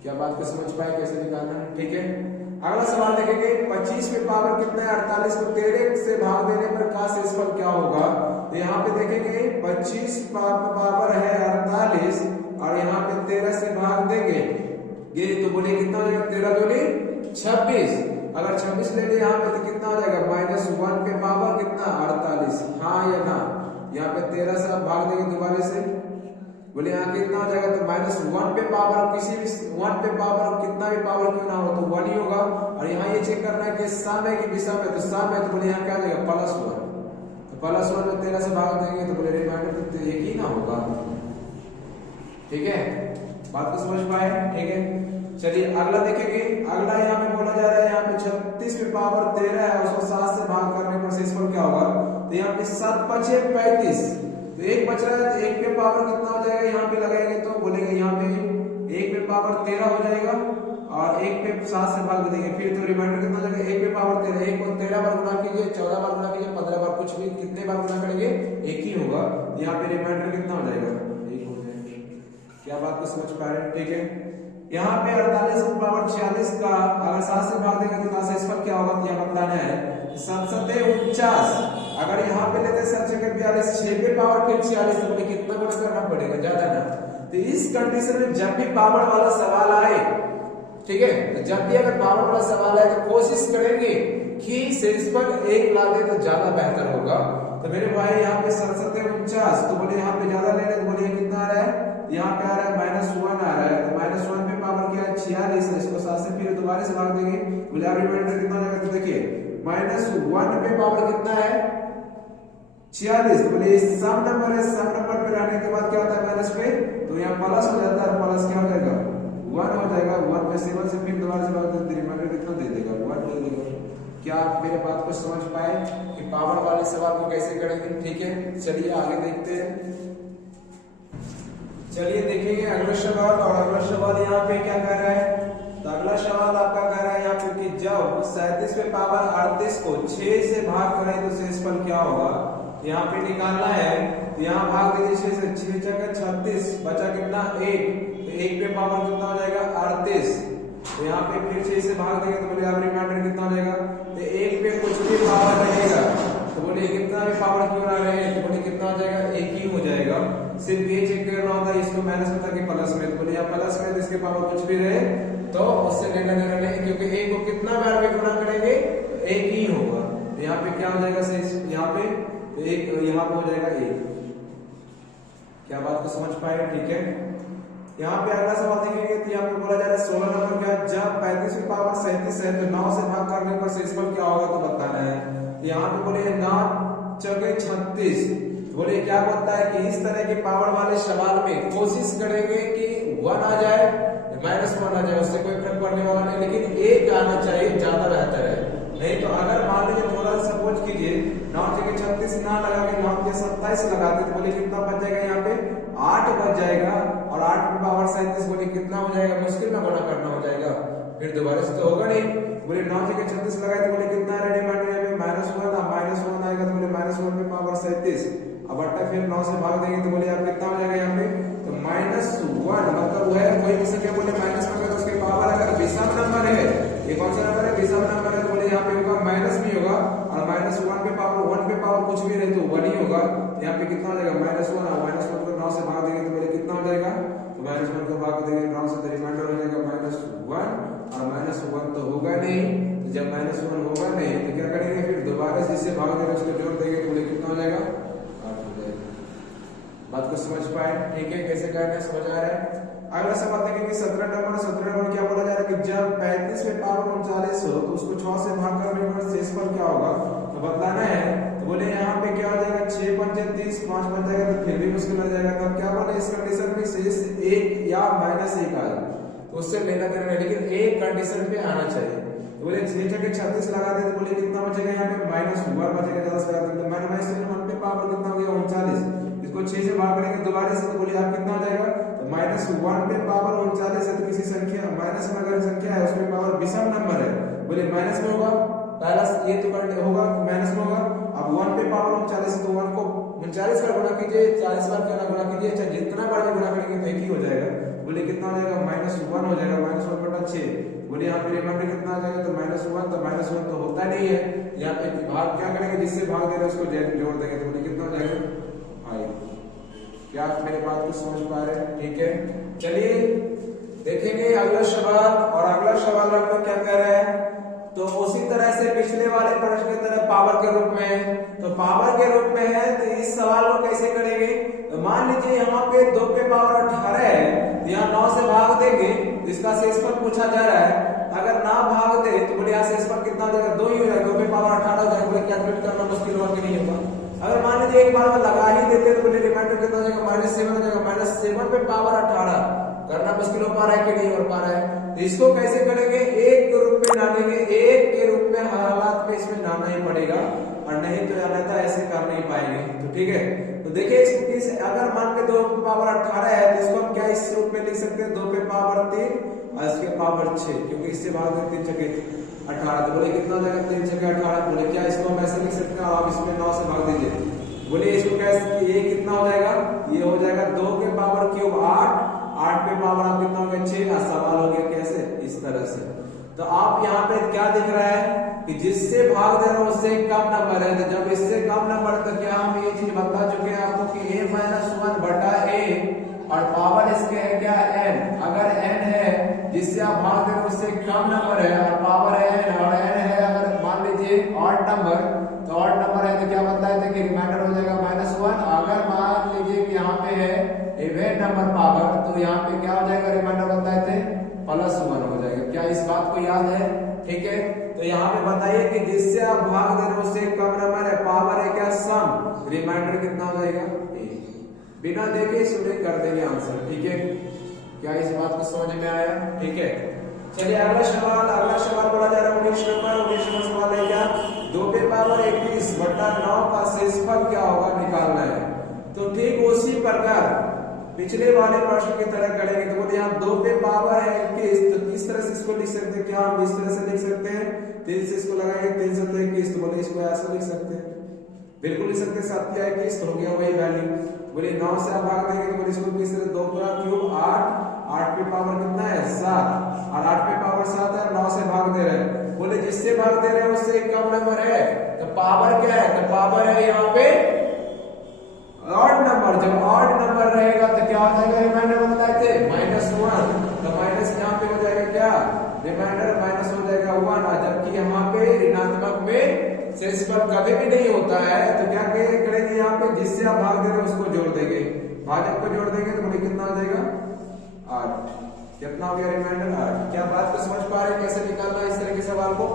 क्या बात को समझ पाए कैसे निकालना है, ठीक है। अगला सवाल देखेंगे 25 में पावर कितना है 48 को 13 से भाग देने पर का शेषफल क्या होगा। तो यहाँ पे देखेंगे 25 पावर है 48 और यहाँ पे 13 से भाग देंगे ये तो बोले कितना हो जाएगा 13 दूनी 26। अगर 26 ले लिया यहाँ पे तो कितना हो जाएगा -1 पे पावर कितना 48, हाँ या ना। यहाँ पे 13 से भाग देंगे दोबारा से बोले यहाँ कितना हो जाएगा, तो माइनस 1 पे पावर, किसी भी 1 पे पावर कितना भी पावर क्यों ना हो तो 1 ही होगा। और यहाँ ये चेक करना है कि सम है कि विषम है, तो सम है तो बोले यहाँ क्या आ जाएगा +1, तो +1 में 13 से भाग देंगे तो बोले रिमाइंडर तो एक ही ना होगा। ठीक है, बात को समझ पाए? ठीक है, चलिए अगला देखेंगे। अगला यहाँ पे बोला जा रहा है, यहाँ पे 36 पे पावर 13 है, उसको 7 से भाग करने पर शेषफल क्या होगा, तो यहाँ पे 7 × 5 = 35, तो एक बच रहा है, तो 1 पे पावर कितना हो जाएगा, यहाँ पे लगाएंगे तो बोलेंगे यहाँ पे 1 पे पावर 13 हो जाएगा और 1 पे 7 से भाग देंगे, फिर तो रिमाइंडर कितना हो जाएगा, 1 पे पावर 13, 1 को 13 बार गुणा कीजिए, 14 बार गुणा कीजिए, 15 बार, कुछ भी कितने बार गुणा करेंगे एक ही होगा। यहाँ पे रिमाइंडर कितना हो जाएगा, 1 हो जाएगा। क्या बात को समझ पा रहे हैं? ठीक है, यहाँ पे 48 की पावर 46 का अगर 7 से भाग देंगे तो शेषफल क्या होगा, तो यहाँ बताना है 7 × 7 = 49। अगर यहाँ पे लेते 7 × 42, 6 पे पावर फिर 46, तो कितना गुणा करना पड़ेगा, ज्यादा ना। तो इस कंडीशन में जब भी पावर वाला सवाल आए, ठीक है, तो जब भी अगर पावर वाला सवाल आए तो कोशिश करेंगे कि शेषफल 1 ला दे तो ज्यादा बेहतर होगा। तो मेरे भाई यहाँ पे 7 × 7 = 49, तो बोले यहाँ पे ज्यादा ले रहे तो बोलिए कितना आ रहा है, यहाँ पे आ रहा है -1 आ रहा है, तो -1 पे पावर क्या है 46 है, इसको 7 से फिर दोबारा से भाग देंगे, बोले अब रिमाइंडर कितना जाएगा, तो देखिए -1 पे पावर कितना है 46, बोले सम नंबर है, सम नंबर पे रहने के बाद क्या होता है माइनस पे, तो यहाँ प्लस हो जाता है, प्लस क्या हो जाएगा 1 हो जाएगा, 1 पे 7 से फिर दोबारा से भाग देते रिमाइंडर कितना दे देगा 1 दे देगा। क्या आप मेरे बात को समझ पाए कि पावर वाले सवाल को कैसे करेंगे? ठीक है, चलिए आगे देखते हैं। चलिए देखेंगे अगला सवाल, और अगला सवाल यहाँ पे क्या कह रहा है, तो अगला सवाल आपका कह रहा है यहाँ पे कि जब 37 पे पावर 38 को 6 से भाग करें तो शेषफल क्या होगा, यहाँ पे निकालना है, तो यहाँ भाग दीजिए 6 से, 6 × 36 बचा कितना 1, तो 1 पे पावर कितना हो जाएगा 38, तो यहाँ पे फिर 6 से भाग देंगे तो बोले अब रिमाइंडर कितना हो जाएगा, तो 1 पे कुछ भी पावर रहेगा तो बोले कितना भी पावर क्यों ना रहे, तो बोले कितना हो जाएगा 1 ही हो जाएगा। सिर्फ ये चेक करना होता है इसको माइनस में था कि प्लस में, तो बोले यहाँ प्लस में, तो इसके पावर कुछ भी रहे तो उससे लेना देना नहीं, क्योंकि 1 को कितना बार भी गुणा करेंगे 1 ही होगा। तो यहाँ पे क्या हो जाएगा शेष, यहाँ पे तो 1 यहाँ पे हो जाएगा 1। क्या बात को समझ पाए? ठीक है, यहाँ पे अगला सवाल देखेंगे, तो यहाँ पे बोला जा रहा है 16 नंबर क्या, जब 35 पे पावर 37 है तो 9 से भाग करने पर शेषफल क्या होगा, तो बताना है। तो यहाँ पे बोले 9 × 36, बोले क्या होता है कि इस तरह के पावर वाले सवाल में कोशिश करेंगे कि 1 आ जाए, -1 आ जाए, उससे कोई फर्क पड़ने वाला नहीं, लेकिन 1 आना चाहिए, ज्यादा बेहतर है। नहीं तो अगर मान लीजिए थोड़ा सा सपोज कीजिए 9 × 36 ना लगा के 9 × 27 लगाते तो बोले कितना बच जाएगा, यहाँ पे 8 बच जाएगा, और 8 पे पावर 37 बोले कितना हो जाएगा, मुश्किल में गुणा करना हो जाएगा, फिर दोबारा से तो होगा नहीं। बोले 9 × 36 लगाए तो बोले कितना रेडी माइंड यहाँ पे -1 आएगा, तो बोले -1 पे पावर 37, अब 8 फिर 9 से भाग देंगे तो बोले आप कितना हो जाएगा यहाँ पे, तो -1 मतलब वो है कोई भी संख्या बोले माइनस में, तो उसके पावर अगर विषम नंबर है, ये कौन सा नंबर है विषम नंबर है, तो बोले यहाँ पे होगा माइनस भी होगा, और -1 पे पावर 1 पे पावर कुछ भी रहे तो 1 ही होगा। यहाँ पे कितना हो जाएगा -1, और -1 को 9 से भाग देंगे तो बोले कितना हो जाएगा, तो -1 को भाग देंगे 9 से, तो रिमाइंडर हो जाएगा -1, और -1 तो होगा नहीं, तो जब -1 होगा नहीं तो क्या करेंगे, फिर दोबारा से जिससे भाग देंगे उसको जोड़ देंगे तो बोले कितना हो जाएगा 8 हो जाएगा। बात को समझ पाए? ठीक है, कैसे करना है समझ आ रहा है। अगला सवाल देखेंगे 17 नंबर क्या बोला जा रहा है कि जब 35 पे पावर 39 हो तो उसको 6 से भाग करने पर शेषफल क्या होगा, तो बताना है। तो बोले यहाँ पे क्या हो जाएगा 6 × 5 = 30, 5 बच जाएगा तो फिर भी मुश्किल हो जाएगा, तो क्या बोले इस कंडीशन में शेष 1 या -1 आए तो उससे लेना देना है, लेकिन एक कंडीशन पे आना चाहिए। तो बोले 6 × 36 लगा दे तो बोले कितना बचेगा, यहाँ पे -1 बचेगा, ज्यादा से ज्यादा -1 पे पावर कितना हो गया 39, इसको 6 से भाग करेंगे दोबारा से तो बोले आप कितना हो जाएगा, तो -1 पे पावर 39 है, तो किसी संख्या माइनस में अगर संख्या है उसमें पावर विषम नंबर है, बोले माइनस में होगा, पहला ये तो होगा माइनस में होगा। अब 1 पे पावर 39 है तो 1 को 39 बार गुणा कीजिए, 40 बार क्या गुणा कीजिए, चाहे जितना बार भी गुणा करेंगे तो 1 ही हो जाएगा। बोले कितना हो जाएगा -1 हो जाएगा, -1/6। बोले यहाँ पे रिमाइंडर कितना आ जाएगा, तो -1, तो -1 तो होता नहीं है, यहाँ पे भाग क्या करेंगे, जिससे भाग दे रहे हैं उसको जोड़ देंगे, तो बोले कितना हो जाएगा 5। क्या आप मेरे बात को समझ पा रहे हैं? ठीक है, चलिए देखेंगे अगला सवाल, और अगला सवाल आपका क्या कह रहा है, तो उसी तरह से पिछले वाले प्रश्न की तरह पावर के रूप में है, तो पावर के रूप में है तो इस सवाल को कैसे करेंगे, तो मान लीजिए यहाँ पे 2 पे पावर 18 है, तो यहाँ 9 से भाग देंगे, इसका शेषफल पूछा जा रहा है। अगर ना भाग दे तो बोले यहाँ शेषफल कितना हो जाएगा, 2 ही हो जाएगा, 2 पे पावर 18 हो जाएगा। बोले कैलकुलेट करना मुश्किल होगा कि नहीं होगा। अगर मान लीजिए एक बार में लगा ही देते तो बोले रिमाइंडर कितना हो जाएगा, -7 हो जाएगा। -7 पे पावर 18 करना मुश्किल हो पा रहा है कि नहीं हो पा रहा है। तो इसको कैसे करेंगे, 1 के रूप में ना लेंगे, 1 के रूप में हर हालात में इसमें लाना ही पड़ेगा, और नहीं तो अन्यथा ऐसे कर नहीं पाएंगे। तो ठीक है, तो देखिए अगर मान के 2 पे पावर 18 है तो इसको हम क्या इस रूप में लिख सकते हैं, 2 पे पावर 3 और इसके पावर 6, क्योंकि इससे भाग दे 3 छके 18, तो बोले कितना हो जाएगा, 3 छके 18। बोले क्या इसको हम ऐसे लिख सकते हैं, आप इसमें 9 से भाग दीजिए। बोले इसको कैसे, ये कितना हो जाएगा, ये हो जाएगा 2 के पावर क्यूब 8, 8 पे पावर आप कितना हो गया 6, और सवाल हो गया कैसे, इस तरह से। तो आप यहाँ पे क्या दिख रहा है कि जिससे भाग दे रहा हूं उससे कम नंबर है, तो जब इससे कम नंबर तो क्या हम ये चीज बता चुके हैं आपको कि a - 1/a, और पावर इसके है क्या n। अगर n है जिससे आप भाग दे रहे हो उससे कम नंबर है, और पावर है n, और n है अगर मान लीजिए ऑड नंबर, तो ऑड नंबर है तो क्या बताए थे कि रिमाइंडर हो जाएगा -1। अगर मान लीजिए कि यहाँ पे है इवन नंबर पावर, तो यहाँ पे क्या हो जाएगा, रिमाइंडर बताए थे +1 हो जाएगा। क्या इस बात को याद है, ठीक है। तो यहाँ पे बताइए कि जिससे आप भाग दे रहे हो उससे कम नंबर है, पावर है क्या सम, रिमाइंडर कितना हो जाएगा 1। बिना देखे सुने कर देंगे आंसर, ठीक है। क्या इस बात को समझ में आया, ठीक है। चलिए अगला सवाल बोला जा रहा है 19 नंबर सवाल है क्या, 2 पे पावर 21/9 का शेषफल क्या होगा निकालना है। तो ठीक उसी प्रकार पिछले वाले प्रश्न की तरह करेंगे। तो बोले यहाँ 2 पे पावर है 21, तो किस तरह से इसको लिख सकते हैं, क्या हम इस तरह से लिख सकते हैं, 3 से इसको लगाएंगे, 3 से 21, तो बोले इसको ऐसा लिख सकते हैं, बिल्कुल लिख सकते हैं, 7 या 21 तो हो गया वही वैल्यू। बोले 9 से आप भाग देंगे तो बोले इसको किस तरह, 2 का क्यूब 8, 8 पे पावर कितना है 7, और 8 पे पावर 7 है, 9 से भाग दे रहे हैं। बोले जिससे भाग दे रहे हैं उससे एक कम नंबर है, तो पावर क्या है, तो पावर है यहाँ पे ऑड नंबर। जब ऑड नंबर रहेगा तो क्या हो जाएगा, रिमाइंडर बताए थे -1, तो माइनस यहाँ पे हो जाएगा क्या, रिमाइंडर माइनस हो जाएगा 1। जबकि यहाँ पे ऋणात्मक में शेषफल कभी भी नहीं होता है, तो क्या करेंगे यहाँ पे, जिससे आप भाग दे रहे हो उसको जोड़ देंगे, भाजक को जोड़ देंगे तो बोले कितना हो जाएगा 8। कितना हो गया, रिमाइंडर 8। क्या बात को समझ पा रहे हैं कैसे निकालना है इस तरह के सवाल को,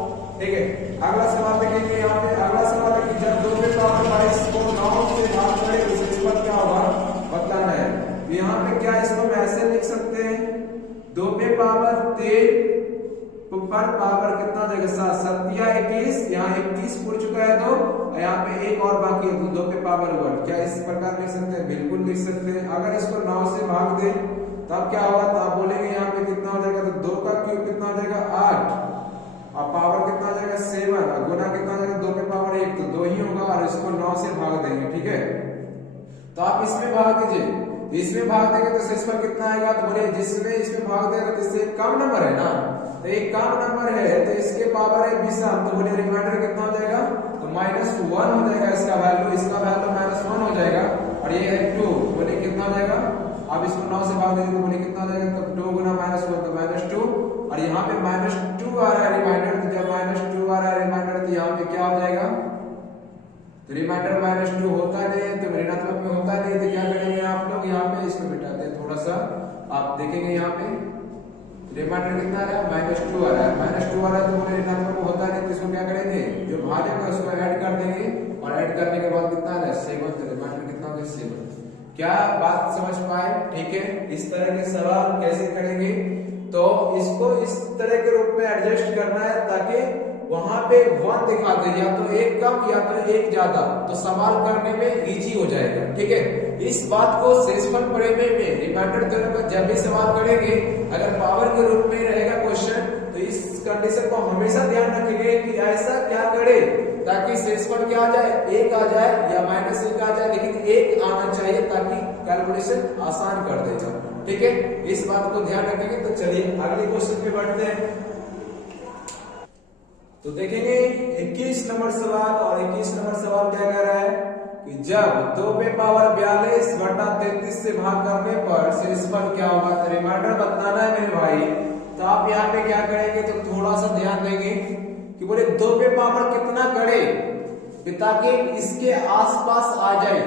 ठीक है। अगला सवाल देखेंगे यहाँ पे, अगला सवाल है कि जब 2 पे पावर 22 को 9 से भाग करें तो शेषफल क्या होगा बताना है। तो यहाँ पे क्या इसको हम ऐसे लिख सकते हैं, 2 पे पावर 13 पर पावर कितना हो जाएगा 7, 7 या 21, यहाँ 21 पूछ चुका है, तो यहाँ पे एक और बाकी है, तो 2 पे पावर 1। क्या इस प्रकार लिख सकते हैं, बिल्कुल लिख सकते हैं। अगर इसको 9 से भाग दे तब क्या होगा, तो आप बोलेंगे यहाँ पे कितना हो जाएगा, तो 2 का क्यूब कितना हो जाएगा 8, और पावर कितना हो जाएगा 7, और गुना कितना हो जाएगा 2 पे पावर 1, तो 2 ही होगा, और इसको 9 से भाग देंगे, ठीक है। तो आप इसमें भाग दीजिए, इसमें भाग देंगे तो शेषफल कितना आएगा, तो बोले जिसमें इसमें भाग देगा तो इससे कम नंबर है ना, तो एक कम नंबर है तो इसके पावर है 20, तो बोले रिमाइंडर कितना हो जाएगा, तो -1 हो जाएगा इसका वैल्यू -1 हो जाएगा, और ये है 2, बोले कितना हो जाएगा, अब इसको 9 से भाग देंगे तो बोले कितना हो जाएगा, तो 2 गुना -1 तो -2, और यहाँ पे -2 आ रहा है रिमाइंडर, तो जब -2 आ रहा है रिमाइंडर तो यहाँ पे क्या हो जाएगा, तो रिमाइंडर -2 होता नहीं है, तो ऋणात्मक में होता नहीं, तो क्या करेंगे आप लोग, यहाँ पे इसको मिटाते हैं थोड़ा सा, आप देखेंगे यहाँ पे रिमाइंडर कितना आ रहा है, -2 आ रहा है, -2 आ रहा है, तो बोले ऋणात्मक में होता नहीं, तो इसको क्या करेंगे, जो भाजक है उसको ऐड कर देंगे, और ऐड करने के बाद कितना आ रहा है 7, तो रिमाइंडर कितना हो गया 7। क्या बात समझ पाए, ठीक है। इस तरह के सवाल कैसे करेंगे, तो इसको इस तरह के रूप में एडजस्ट करना है ताकि वहां पे 1 दिखा दे, या तो एक कम या तो एक ज्यादा, तो सवाल करने में इजी हो जाएगा, ठीक है। इस बात को शेषफल प्रमेय में रिमाइंडर थ्योरम का जब भी सवाल करेंगे, अगर पावर के रूप में रहेगा क्वेश्चन, तो इस कंडीशन को हमेशा ध्यान रखेंगे कि ऐसा क्या करे ताकि शेषफल क्या आ जाए, 1 आ जाए या -1 आ जाए, लेकिन 1 आना चाहिए ताकि कैलकुलेशन आसान कर देगा, ठीक है। इस बात को ध्यान रखेंगे। तो चलिए अगले क्वेश्चन पे बढ़ते हैं। तो देखेंगे 21 नंबर सवाल, और 21 नंबर सवाल क्या कह रहा है कि जब 2 पे पावर 42/33 से भाग करने पर शेषफल क्या होगा, तो रिमाइंडर बताना है मेरे भाई। तो आप यहाँ पे क्या करेंगे, तो थोड़ा सा ध्यान देंगे कि बोले 2 पे पावर कितना करे ताकि इसके आसपास आ जाए,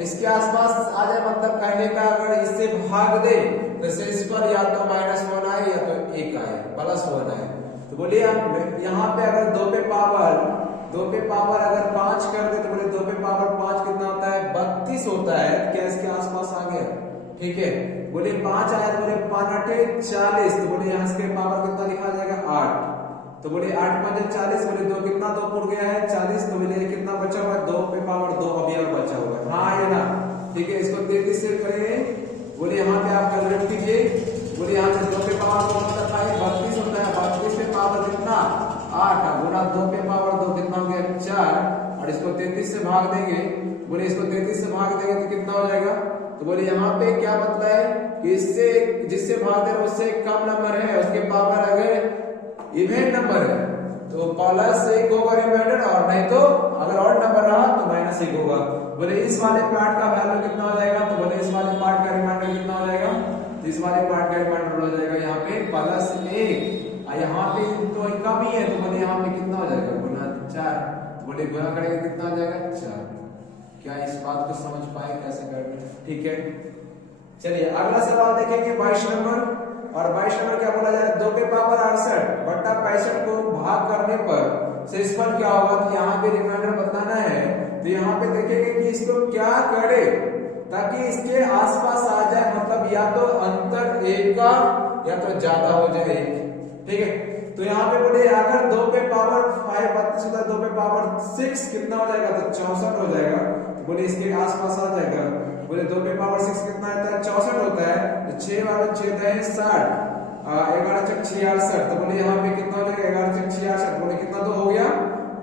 इसके आसपास आ जाए, मतलब कहने का अगर इससे भाग दे तो शेष पर या तो -1 आए या तो 1 आए, +1 आए। तो बोलिए अब यहाँ पे अगर 2 पे पावर अगर 5 कर दे तो बोले 2 पे पावर 5 कितना होता है, 32 होता है। क्या इसके आसपास आ गया? ठीक है, बोले 5 आया तो बोले 5 40, तो बोले यहाँ इसके पावर कितना लिखा जाएगा 8। तो बोले 8 5 40, बोले 2 कितना 2 पुर गया है 40, तो बोले कितना बचा हुआ है 2 पे पावर 2 अभी और बचा हुआ है। हाँ ये ना, ठीक है, इसको 33 से करेंगे। बोले यहाँ पे आप कैलकुलेट कीजिए, बोले यहाँ से 2 पे पावर 2 होता है 32 होता है, 32 पे पावर कितना 8 गुना 2 पे पावर 2 कितना हो गया 4, और इसको 33 से भाग देंगे। बोले इसको 33 से भाग देंगे तो कितना हो जाएगा? तो बोले यहाँ पे क्या मतलब है कि इससे जिससे भाग दे रहे उससे कम नंबर है, उसके पावर अगर इवेंट नंबर है तो +1 होगा रिमाइंडर, और नहीं तो अगर ऑड नंबर रहा तो -1 होगा। बोले इस वाले पार्ट का वैल्यू कितना हो जाएगा? तो बोले इस वाले पार्ट का रिमाइंडर कितना हो जाएगा? तो इस वाले पार्ट का रिमाइंडर हो जाएगा यहाँ पे +1, और यहाँ पे तो कम ही है तो बोले यहाँ पे कितना हो जाएगा गुना 4। तो बोले गुना करेंगे कितना हो जाएगा 4। क्या इस बात को समझ पाए कैसे करना? ठीक है, चलिए अगला सवाल देखेंगे 22 नंबर। और 22 नंबर क्या बोला जाए, 2 पे पावर 68 बट्टा 65 को भाग करने पर शेषफल क्या होगा? तो यहाँ पे रिमाइंडर बताना है। तो यहाँ पे देखेंगे कि इसको क्या करे ताकि इसके आसपास आ जाए, मतलब या तो अंतर 1 का या तो ज्यादा हो जाए 1। ठीक है, तो यहाँ पे बोले अगर 2 पे पावर 5 32 होता है, 2 पे पावर 6 कितना हो जाएगा? तो 64 हो जाएगा। बोले इसके आसपास आ जाएगा। बोले 2 पे पावर 6 कितना आता है? 64 होता है। तो 6 वाले 6 है 60, 11 चक 66, तो बोले यहाँ पे कितना हो जाएगा 11 चक 66, बोले कितना तो हो गया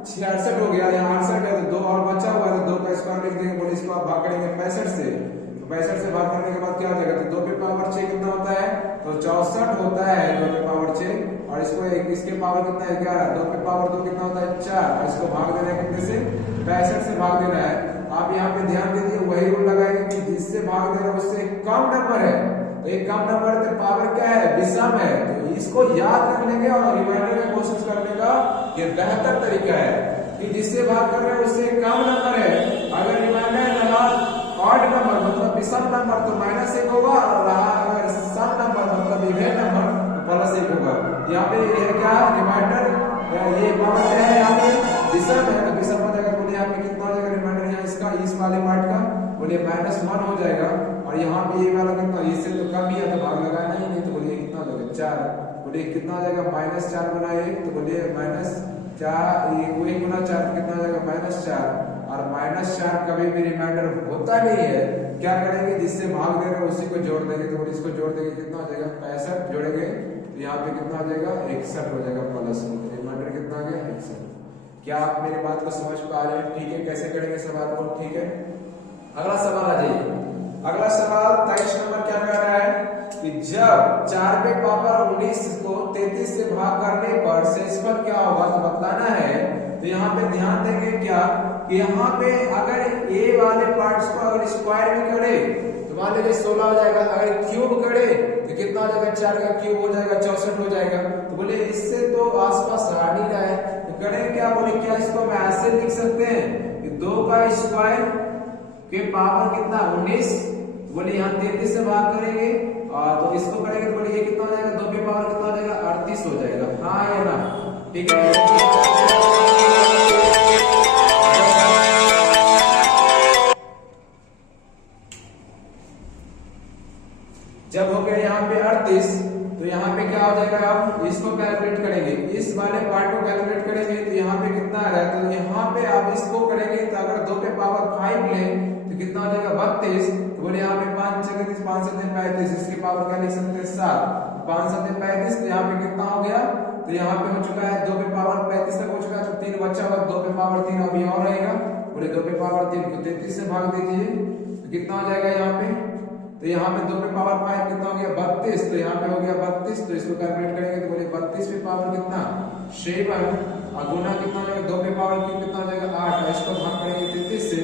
66 हो गया, यहाँ 68 है तो 2 और बचा हुआ है तो 2 का स्क्वायर लिख देंगे। बोले इसको आप भाग करेंगे 65 से, तो 65 से भाग करने के बाद क्या हो जाएगा? तो 2 पे पावर 6 कितना होता है? तो 64 होता है 2 पे पावर 6, और इसको इसके पावर कितना है 11, 2 पे पावर 2 कितना होता है 4, और इसको भाग देना है कितने से? 65 से भाग देना है। आप यहाँ पे ध्यान दीजिए, वही रूल लगाएंगे कि जिससे भाग दे रहा है उससे कम नंबर है, तो एक कम नंबर पे पावर क्या है? विषम है। तो इसको याद रख लेंगे और रिमाइंडर में कोशिश करने का ये बेहतर तरीका है कि जिससे भाग कर रहे हैं उससे कम नंबर है। अगर रिमाइंडर लगा ऑड नंबर मतलब विषम नंबर तो -1 होगा, और रहा अगर सम नंबर मतलब इवेंट नंबर तो +1 होगा। यहाँ पे ये क्या रिमाइंडर, ये पावर क्या है यहाँ पे? विषम है, तो विषम हो जाएगा। बोले यहाँ पे कितना हो जाएगा रिमाइंडर? यहाँ इसका इस वाले पार्ट का बोले -1 हो जाएगा, और यहाँ पे ये वाला कितना? इससे तो कम ही है तो भाग लगाना ही नहीं, तो बोलिए कितना हो जाएगा 4। बोले कितना हो जाएगा? -4 गुना 1, तो बोलिए -4 1 गुना 4 कितना हो जाएगा? -4। और -4 कभी भी रिमाइंडर होता नहीं है। क्या करेंगे? जिससे भाग दे रहे हैं उसी को जोड़ देंगे, तो बोले इसको जोड़ देंगे कितना हो जाएगा? 65 जोड़ेंगे तो यहाँ पे कितना हो जाएगा? 61 हो जाएगा +1। रिमाइंडर कितना आ गया? 61। क्या आप मेरी बात को समझ पा रहे हैं? ठीक है, कैसे करेंगे सवाल को? ठीक है, अगला सवाल आ जाइए। अगला सवाल 23 नंबर क्या कह रहा है कि जब 4 पे पावर 19 को 33 से भाग करने पर शेषफल क्या होगा? तो बताना है। तो यहाँ पे ध्यान देंगे क्या कि यहाँ पे अगर ए वाले पार्ट्स को अगर स्क्वायर भी करे तो मान लीजिए 16 हो जाएगा, अगर क्यूब करे तो कितना हो जाएगा? 4 का क्यूब हो जाएगा 64 हो जाएगा। तो बोले इससे तो आसपास आ नहीं रहा है, तो करें क्या? बोले क्या इसको हम ऐसे लिख सकते हैं कि 2 का स्क्वायर के पावर कितना 19, बोले यहाँ 33 से भाग करेंगे और तो इसको करेंगे तो बोले ये कितना हो जाएगा? 2 पे पावर कितना हो जाएगा? 38 हो जाएगा। हाँ या ना? ठीक है, जब हो गया यहाँ पे 38 तो यहाँ पे क्या हो जाएगा? आप इसको कैलकुलेट करेंगे, इस वाले पार्ट को कैलकुलेट करेंगे तो यहाँ पे कितना आ रहा है? तो यहाँ पे आप इसको करेंगे तो अगर 2 पे पावर 5 लें तो कितना हो जाएगा? 32। तो बोले यहाँ पे 5 36 5 7 35, इसकी पावर क्या लिख सकते हैं? 7। 5 7 35, तो यहाँ पे कितना हो गया? तो यहाँ पे हो चुका है 2 पे पावर 35 तक हो चुका है, तो 3 बचा हुआ, 2 पे पावर 3 अभी और रहेगा। बोले 2 पे पावर 3 को 33 से भाग दीजिए तो कितना हो जाएगा यहाँ पे? तो यहाँ पे 2 पे पावर 5 कितना हो गया? 32। तो यहाँ पे हो गया 32, तो इसको कैलकुलेट करेंगे तो बोले 32 पे पावर कितना? 7, और गुना कितना हो जाएगा? 2 पे पावर कितना हो जाएगा? 8, और इसको भाग करेंगे 33 से।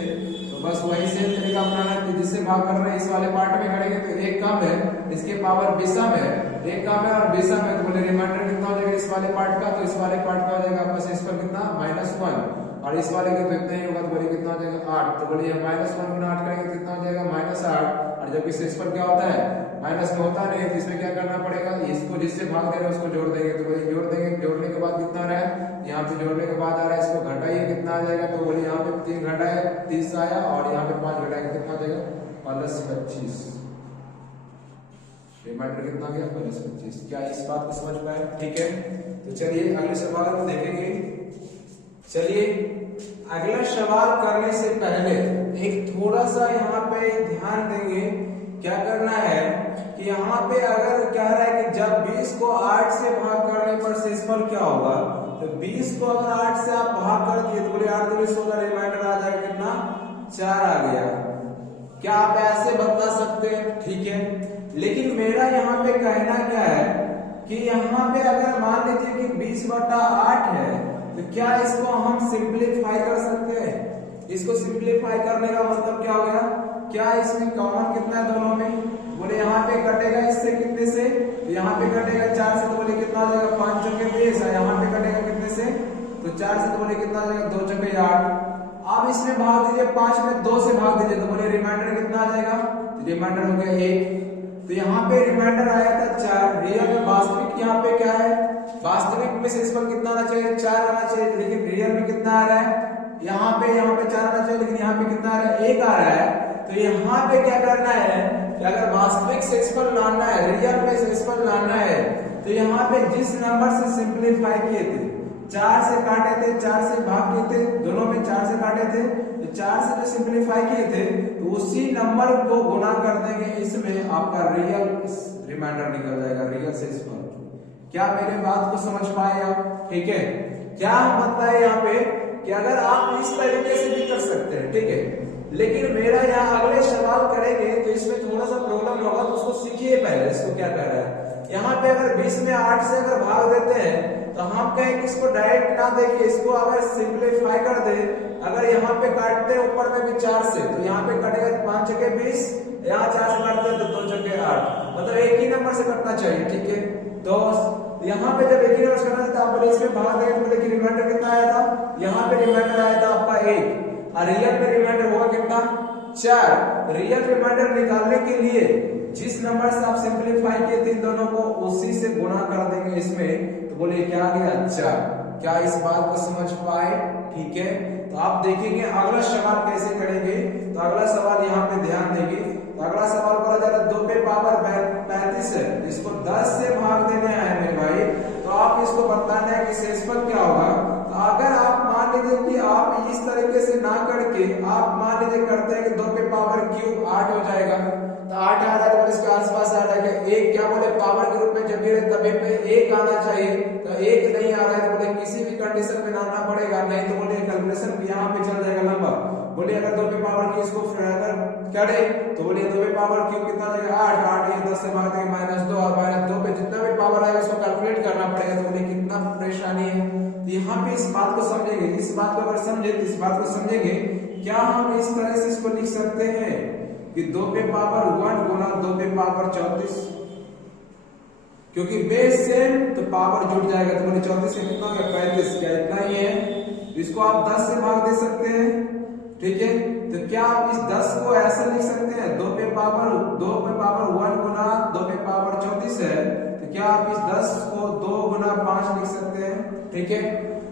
तो बस वही सेम तरीका अपनाना है कि जिससे भाग कर रहे हैं इस वाले पार्ट में करेंगे तो एक कम है, इसके पावर विषम है, एक कम है और विषम है, तो बोले रिमाइंडर कितना हो जाएगा इस वाले पार्ट का? तो इस वाले पार्ट का हो जाएगा आपका शेषफल कितना? -1। और इस वाले के तो इतना ही होगा, तो बोलिए कितना हो जाएगा 8। तो बोलिए -1 गुना 8 करेंगे तो कितना हो जाएगा -8। और जबकि शेषफल क्या होता है माइनस में होता नहीं है, तो इसमें क्या करना पड़ेगा, इसको जिससे भाग दे रहे हैं उसको जोड़ देंगे। तो बोलिए जोड़ देंगे, जोड़ने के बाद कितना आ रहा है, यहाँ पे जोड़ने के बाद आ रहा है, इसको घटाइए कितना आ जाएगा। तो बोलिए यहाँ पे 3 घटाए 30 आया, और यहाँ पे 5 घटाएगा कितना आ जाएगा +25। रिमाइंडर कितना गया +25। क्या इस बात को समझ पाए? ठीक है, तो चलिए अगले सवाल को देखेंगे। चलिए अगला सवाल करने से पहले एक थोड़ा सा यहाँ पे ध्यान देंगे। क्या करना है कि यहाँ पे अगर कह रहा है कि जब 20 को 8 से भाग करने पर शेषफल क्या होगा, तो 20 को अगर 8 से आप भाग कर दिए तो बोले 8 दूनी 16, रिमाइंडर आ जाएगा कितना 4 आ गया। क्या आप ऐसे बता सकते हैं? ठीक है, लेकिन मेरा यहाँ पे कहना क्या है कि यहाँ पे अगर मान लीजिए कि 20/8 है, तो क्या इसको हम सिंप्लीफाई कर सकते हैं? इसको सिंप्लीफाई करने का मतलब क्या हो गया, क्या इसमें कॉमन कितना है दोनों में, बोले यहाँ पे कटेगा इससे कितने से, तो यहाँ पे कटेगा 4 से, तो बोले कितना आ जाएगा 5 चौके 20, यहाँ पे कटेगा कितने से, तो 4 से, तो बोले कितना आ जाएगा 2 चौके 8। अब इसमें भाग दीजिए 5 में 2 से भाग दीजिए, तो बोले रिमाइंडर कितना आ जाएगा, रिमाइंडर हो गया 1। तो यहाँ पे रिमाइंडर आया था 4, रियल में वास्तविक यहाँ पे क्या है, वास्तविक में शेषफल कितना आना चाहिए 4 आना चाहिए, लेकिन रियल में कितना आ रहा है, यहाँ पे 4 आना चाहिए, लेकिन यहाँ पे कितना आ रहा है 1 आ रहा है। तो यहाँ पे क्या करना है कि अगर वास्तविक शेषफल लाना है, रियल में शेषफल लाना है, तो यहाँ पे जिस नंबर से सिंप्लीफाई किए थे, 4 से काटे थे, 4 से भाग किए थे, दोनों में 4 से काटे थे, तो 4 से जो सिंप्लीफाई किए थे तो उसी नंबर को गुना कर देंगे, इसमें आपका रियल रिमाइंडर निकल जाएगा, रियल शेषफल। क्या मेरे बात को समझ पाए आप? ठीक है, क्या मतलब है यहाँ पे कि अगर आप इस तरीके से भी कर सकते हैं, ठीक है, लेकिन मेरा यहाँ अगले सवाल करेंगे तो इसमें थोड़ा सा प्रॉब्लम होगा, तो उसको सीखिए पहले इसको क्या कर रहा है। यहाँ पे अगर 20 में 8 से अगर भाग देते हैं तो हम कहें कि इसको डायरेक्ट ना देखिए, इसको अगर सिंप्लीफाई कर दे, अगर यहाँ पे काटते हैं ऊपर में भी 4 से, तो यहाँ पे कटेगा 5 चौके 20, यहाँ 4 से काटते हैं तो 2 चौके 8, मतलब एक ही नंबर से कटना चाहिए। ठीक है, तो यहाँ पे जब एक ही नंबर से कटना था, आप इसमें भाग देंगे तो लेकिन रिमाइंडर कितना आया था, यहाँ पे रिमाइंडर आया था आपका 1, और रियल में रिमाइंडर होगा कितना 4। रियल रिमाइंडर निकालने के लिए जिस नंबर से आप सिंप्लीफाई किए थे इन दोनों को, उसी से गुणा कर देंगे इसमें, तो बोलिए क्या आ गया 4। क्या इस बात को समझ पाए? ठीक है, तो आप देखेंगे अगला सवाल कैसे करेंगे। तो अगला सवाल यहाँ पे ध्यान देंगे, तो अगला सवाल बोला जा रहा है 2 पे पावर 35 है, इसको 10 से भाग देने आए मेरे भाई, तो आप इसको बताना है कि शेषफल क्या होगा। तो अगर आप मान लीजिए कि आप इस तरीके से ना करके आप मान लीजिए करते हैं कि 2 पे पावर क्यूब 8 हो जाएगा, तो 8 आ रहा है तो इसके आसपास आ रहा है, एक क्या बोले पावर के रूप में जब भी रहे तभी पे 1 आना चाहिए, तो 1 नहीं आ रहा है तो बोले किसी भी कंडीशन में लाना पड़ेगा, नहीं तो बोले कैलकुलेशन यहाँ पे चल जाएगा लंबा। बोले अगर 2 पे पावर की इसको अगर करे तो बोलिए 2 पे पावर क्यूब कितना आ जाएगा 8, ये 10 से भाग देंगे -2, और -2 पे जितना भी पावर आएगा उसको कैलकुलेट करना पड़ेगा, तो बोले कितना परेशानी है। तो यहाँ पे इस बात को समझेंगे, इस बात को अगर समझे तो इस बात को समझेंगे, क्या हम इस तरह से इसको लिख सकते हैं कि 2 पे पावर 1 गुना 2 पे पावर 34, क्योंकि बेस सेम तो पावर जुड़ जाएगा, तो बोले 34 से कितना होगा 35, क्या इतना ही है, इसको आप 10 से भाग दे सकते हैं। ठीक है, तो क्या आप इस 10 को ऐसे लिख सकते हैं 2 पे पावर 1 गुना 2 पे पावर 34 है, तो क्या आप इस 10 को 2 गुना 5 लिख सकते हैं। ठीक है,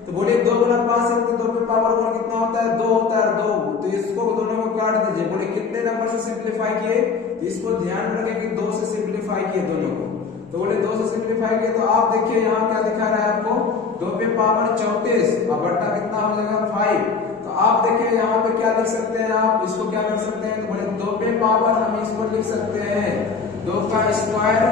तो बोलिए 2 गुना 5 से 2 पे पावर 1 कितना होता है 2 होता है, 2, तो इसको दोनों को काट दीजिए। बोले कितने नंबर से सिंप्लीफाई किए, तो इसको ध्यान रखें कि 2 से सिंप्लीफाई किए दोनों को, तो बोले 2 से सिंप्लीफाई किए, तो आप देखिए यहाँ क्या दिखा रहा है आपको 2 पे पावर 34 और बट्टा कितना हो जाएगा 5, तो आप देखिए यहाँ पे क्या लिख सकते हैं, आप इसको क्या कर सकते हैं, तो बोले 2 पे पावर हम इसको लिख सकते हैं 2 का स्क्वायर,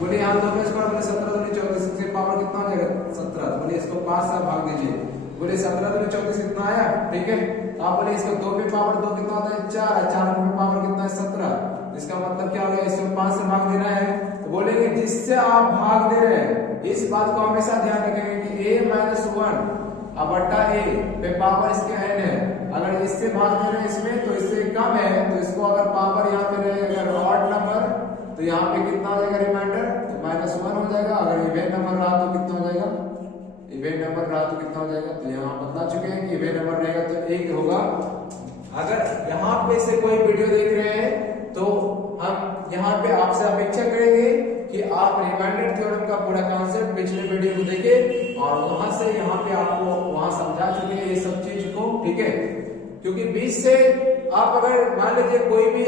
बोले यहाँ 2 का स्क्वायर बोले 17 दूनी 34, इसके पावर कितना हो जाएगा 17, तो बोले इसको 5 से भाग दीजिए, बोले 17 दूनी 34 कितना आया। ठीक है, आप बोले इसको 2 पे पावर 2 कितना होता है 4, 4 पे पावर कितना है 17, इसका मतलब क्या हो गया, इसको 5 से भाग देना है, तो बोलेंगे जिससे आप भाग दे रहे हैं इस बात को हमेशा ध्यान रखेंगे कि a-1 अब बट्टा a पे पावर इसके n है, अगर इससे भाग दे रहे हैं इसमें तो इससे कम है, तो इसको अगर पावर यहाँ पे रहेगा अगर ऑड नंबर तो यहाँ पे कितना हो जाएगा रिमाइंडर, तो -1 हो जाएगा, अगर इवेंट नंबर रहा तो कितना हो जाएगा, इवेंट नंबर रहा तो कितना हो जाएगा, तो यहाँ बता चुके हैं कि वे नंबर रहेगा तो 1 होगा। अगर यहाँ पे से कोई वीडियो देख रहे हैं तो हम यहाँ पे आपसे अपेक्षा करेंगे कि आप रिमाइंडर थ्योरम का पूरा कॉन्सेप्ट पिछले वीडियो को देखें और वहां से यहाँ पे आपको वहां समझा चुके हैं ये सब चीज को, ठीक है। क्योंकि बीच से आप अगर मान लीजिए कोई भी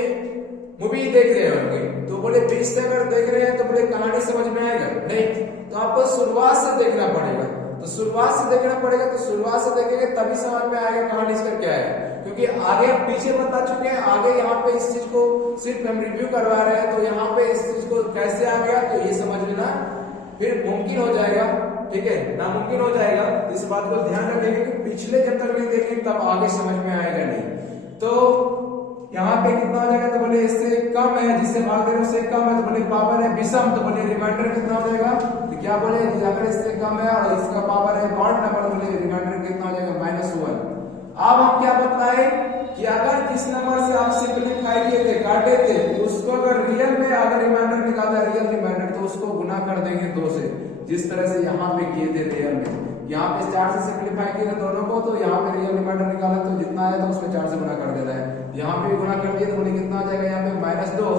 मूवी देख रहे होंगे तो बोले बीच से अगर देख रहे हैं तो बोले कहानी समझ में आएगा नहीं, तो आपको शुरुआत से देखना पड़ेगा। तो शुरुआत से देखना पड़ेगा, तो शुरुआत से देखेंगे तभी समझ में आएगा कहानी इसका क्या है। क्योंकि आगे पीछे बता चुके हैं, आगे यहाँ पे इस चीज को सिर्फ हम रिव्यू करवा रहे हैं, तो यहाँ पे इस चीज को कैसे आ गया तो ये समझ लेना फिर मुमकिन हो जाएगा, ठीक है, नामुमकिन हो जाएगा। इस बात को ध्यान रखेंगे कि पिछले जब तक नहीं देखेंगे तब आगे समझ में आएगा नहीं। तो यहाँ पे कितना हो जाएगा, तो बोले इससे कम है, जिससे भाग दे रहे उससे कम है, तो बोले पावर है विषम, तो बोले रिमाइंडर कितना हो जाएगा, तो क्या बोले अगर इससे कम है और इसका पावर है ऑड नंबर, बोले रिमाइंडर कितना हो जाएगा -1। अब हम क्या बताए कि अगर जिस नंबर से आप सिंपलीफाई किए थे, काटे थे, तो उसको अगर रियल में अगर रिमाइंडर निकाला, रियल रिमाइंडर, तो उसको गुना कर देंगे 2 से, जिस तरह से यहाँ पे किए थे रियल में। यहाँ पे 4 से सिंपलीफाई किए दोनों को, तो यहाँ पे रियल रिमाइंडर निकाला तो जितना आया था उसमें 4 से गुना कर देता है। यहाँ पे गुना कर दिया तो बोले कितना आ जाएगा, यहाँ पे -2।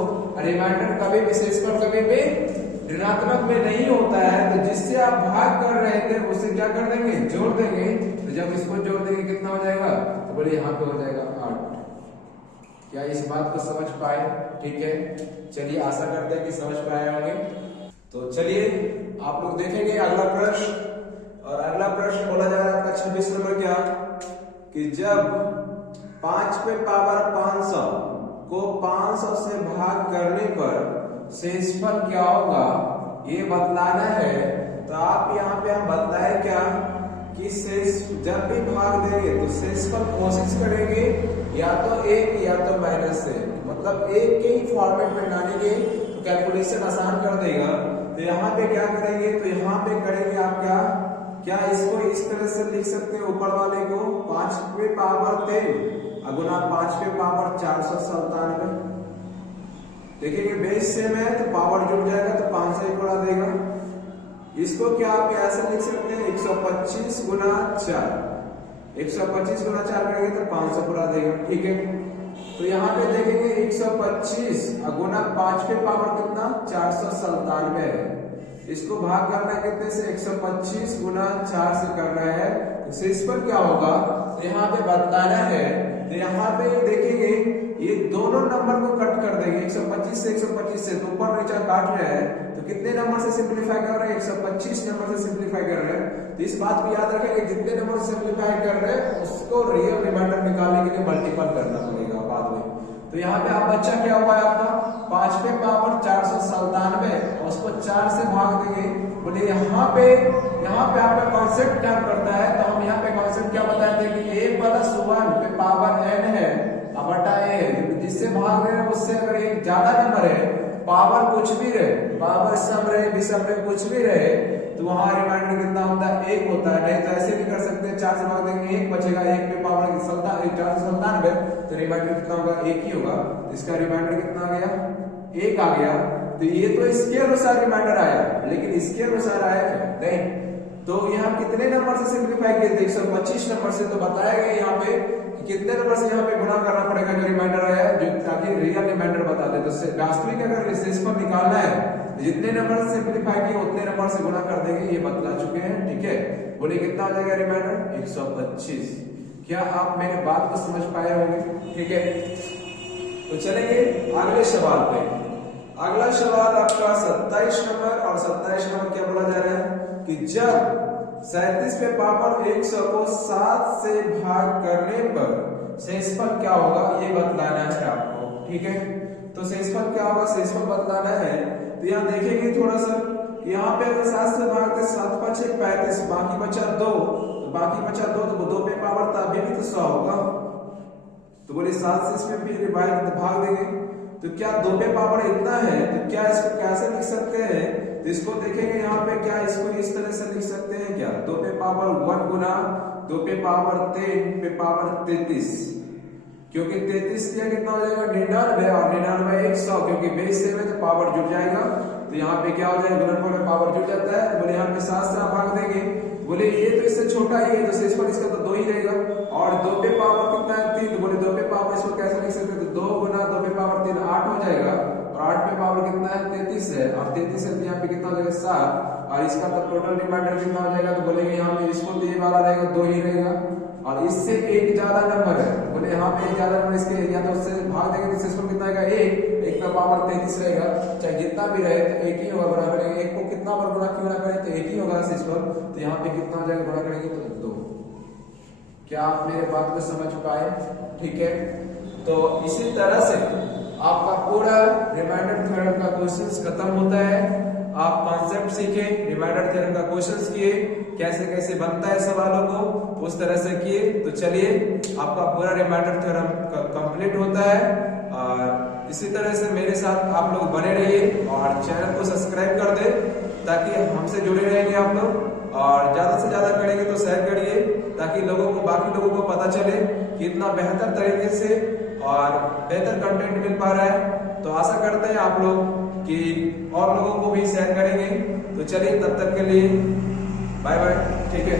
रिमाइंडर कभी भी शेषफल कभी भी ऋणात्मक में नहीं होता है, तो जिससे आप भाग कर रहे थे उससे क्या कर देंगे, जोड़ देंगे। तो जब इसको जोड़ देंगे कितना हो जाएगा, तो बोले यहाँ पे हो जाएगा 8। क्या इस बात को समझ पाए, ठीक है। चलिए आशा करते हैं कि समझ पाए होंगे। तो चलिए आप लोग देखेंगे अगला प्रश्न, और अगला प्रश्न बोला जा रहा है आपका 26 नंबर क्या, कि जब 5 पे पावर 500 को 500 से भाग करने पर शेषफल क्या होगा ये बतलाना है। तो आप यहाँ पे हम बतलाए क्या कि शेष जब भी भाग देंगे तो शेषफल कोशिश करेंगे या तो 1 या तो -1, मतलब 1 के ही फॉर्मेट में डालेंगे तो कैलकुलेशन आसान कर देगा। तो यहाँ पे क्या करेंगे, तो यहाँ पे करेंगे आप क्या इसको इस तरह से लिख सकते हैं, ऊपर वाले को 5 पे पावर 13 गुना 5 पे पावर 497। देखिए बेस सेम है तो पावर जुड़ जाएगा तो 5 से बढ़ा देगा। इसको क्या आप ऐसे लिख सकते हैं 125 गुना 4, 125 गुना 4 करेंगे तो 500 बढ़ा देगा, ठीक है। तो यहाँ पे देखेंगे 125 गुना 5 पे पावर कितना 497 है। इसको भाग करना है कितने से, 125 गुना 4 से करना है, तो शेषफल क्या होगा तो यहाँ पे बताना है। तो यहाँ पे देखेंगे ये दोनों नंबर को कट कर देंगे, 125 से 125 से, तो ऊपर नीचे काट रहे हैं तो कितने नंबर से सिंपलीफाई कर रहे हैं, 125 नंबर से सिंपलीफाई कर रहे हैं। तो इस बात को याद रखें कि जितने नंबर से सिंपलीफाई कर रहे हैं उसको रियल रिमाइंडर निकालने के लिए मल्टीपल करना पड़ेगा बाद में। तो यहाँ पे आप बच्चा क्या हुआ है आपका 5 पे पावर 497, उसको 4 से भाग देंगे। बोले यहाँ पे आपका कॉन्सेप्ट क्या करता है, तो हम यहाँ पे कॉन्सेप्ट क्या बताते हैं कि a+1 पे पावर n है बटा a, जिससे भाग रहे हैं उससे अगर एक ज्यादा नंबर है, पावर कुछ भी रहे, पावर सम रहे विषम रहे कुछ भी रहे, तो वहां रिमाइंडर कितना होता है 1 होता है। नहीं तो ऐसे भी कर सकते हैं, 4 से भाग देंगे 1 बचेगा, 1 पे पावर 497 तो रिमाइंडर कितना होगा 1 ही होगा। इसका रिमाइंडर कितना आ गया 1 आ गया। तो ये तो इसके अनुसार रिमाइंडर आया, लेकिन इसके अनुसार आया क्या नहीं। तो यहाँ कितने नंबर से सिंपलीफाई किए थे 125 नंबर से, तो बताया गया यहाँ पे कितने नंबर से यहाँ पे गुणा करना पड़ेगा जो रिमाइंडर आया है, जो ताकि रियल रिमाइंडर बता दे। तो वास्तविक अगर शेषफल निकालना है जितने नंबर से सिंपलीफाई किए उतने नंबर से गुणा कर देंगे, ये बतला चुके हैं, ठीक है। बोले कितना हो जाएगा रिमाइंडर 125। क्या आप मेरे बात को समझ पाए होंगे, ठीक है। तो चलेंगे अगले सवाल पे। अगला सवाल आपका 27 नंबर, और 27 नंबर क्या बोला जा रहा है कि जब 37 पे पावर 100 को 7 से भाग करने पर शेषफल क्या होगा ये बतलाना है आपको, ठीक है। तो शेषफल क्या होगा, शेषफल बतलाना है। तो यहाँ देखेंगे थोड़ा सा, यहाँ पे अगर 7 से भागते 7 × 5 = 35, बाकी बचा 2, तो बाकी बचा 2 तो 2 पे पावर था अभी भी तो 100 होगा। तो बोले 7 से इसमें भी भाग देंगे, तो क्या 2 पे पावर इतना है, तो क्या इसको कैसे लिख सकते हैं, तो इसको देखेंगे यहाँ पे क्या इसको इस तरह से लिख सकते हैं क्या 2 पे पावर 1 गुना 2 पे पावर 10 पे पावर 33, क्योंकि 33 किया कितना हो जाएगा 99, और 99 100, क्योंकि बेस से में तो पावर जुड़ जाएगा। तो यहाँ पे क्या हो जाएगा, गुणनफल में पावर जुड़ जाता है। बोले यहाँ पे 7 से आप भाग देंगे, बोले ये तो इससे छोटा ही है, तो शेषफल इसका तो 2 ही रहेगा। और 2 पे पावर कितना है, 3, तो बोले 2 पे पावर इसको कैसे लिख सकते हैं, तो 2 गुना 2 पे पावर 3 8 हो जाएगा। और 8 पे पावर कितना है, 33 है, और 33 है तो यहाँ पे कितना हो जाएगा 7। और इसका तो टोटल रिमाइंडर कितना हो जाएगा, तो बोलेंगे यहाँ पे इसको तो ये वाला रहेगा 2 ही रहेगा। और इससे एक ज्यादा नंबर है, बोले यहाँ पे एक ज्यादा नंबर, इसके या तो उससे भाग देंगे तो शेषफल कितना आएगा 1 का पावर 33 रहेगा। चाहे जितना भी रहे तो 1 ही होगा, गुणा करेंगे 1 को कितना बार गुणा क्यों ना करें, तो 1 ही होगा शेषफल। तो यहाँ पे कितना हो जाएगा, गुणा करेंगे तो 2। क्या आप मेरे बात को समझ पाए? ठीक है, तो इसी तरह से आपका पूरा रिमाइंडर थ्योरम का क्वेश्चंस खत्म होता है। आप कॉन्सेप्ट सीखे, रिमाइंडर थ्योरम का क्वेश्चंस किए, कैसे कैसे बनता है सवालों को उस तरह से किए। तो चलिए आपका पूरा रिमाइंडर थ्योरम कंप्लीट होता है। और इसी तरह से मेरे साथ आप लोग बने रहिए और चैनल को सब्सक्राइब कर दे, ताकि हमसे जुड़े रहेंगे आप लोग। और ज्यादा से ज्यादा करेंगे तो शेयर करिए, ताकि लोगों को, बाकी लोगों को पता चले कि इतना बेहतर तरीके से और बेहतर कंटेंट मिल पा रहा है। तो आशा करते हैं आप लोग कि और लोगों को भी शेयर करेंगे। तो चलिए तब तक के लिए बाय बाय, ठीक है।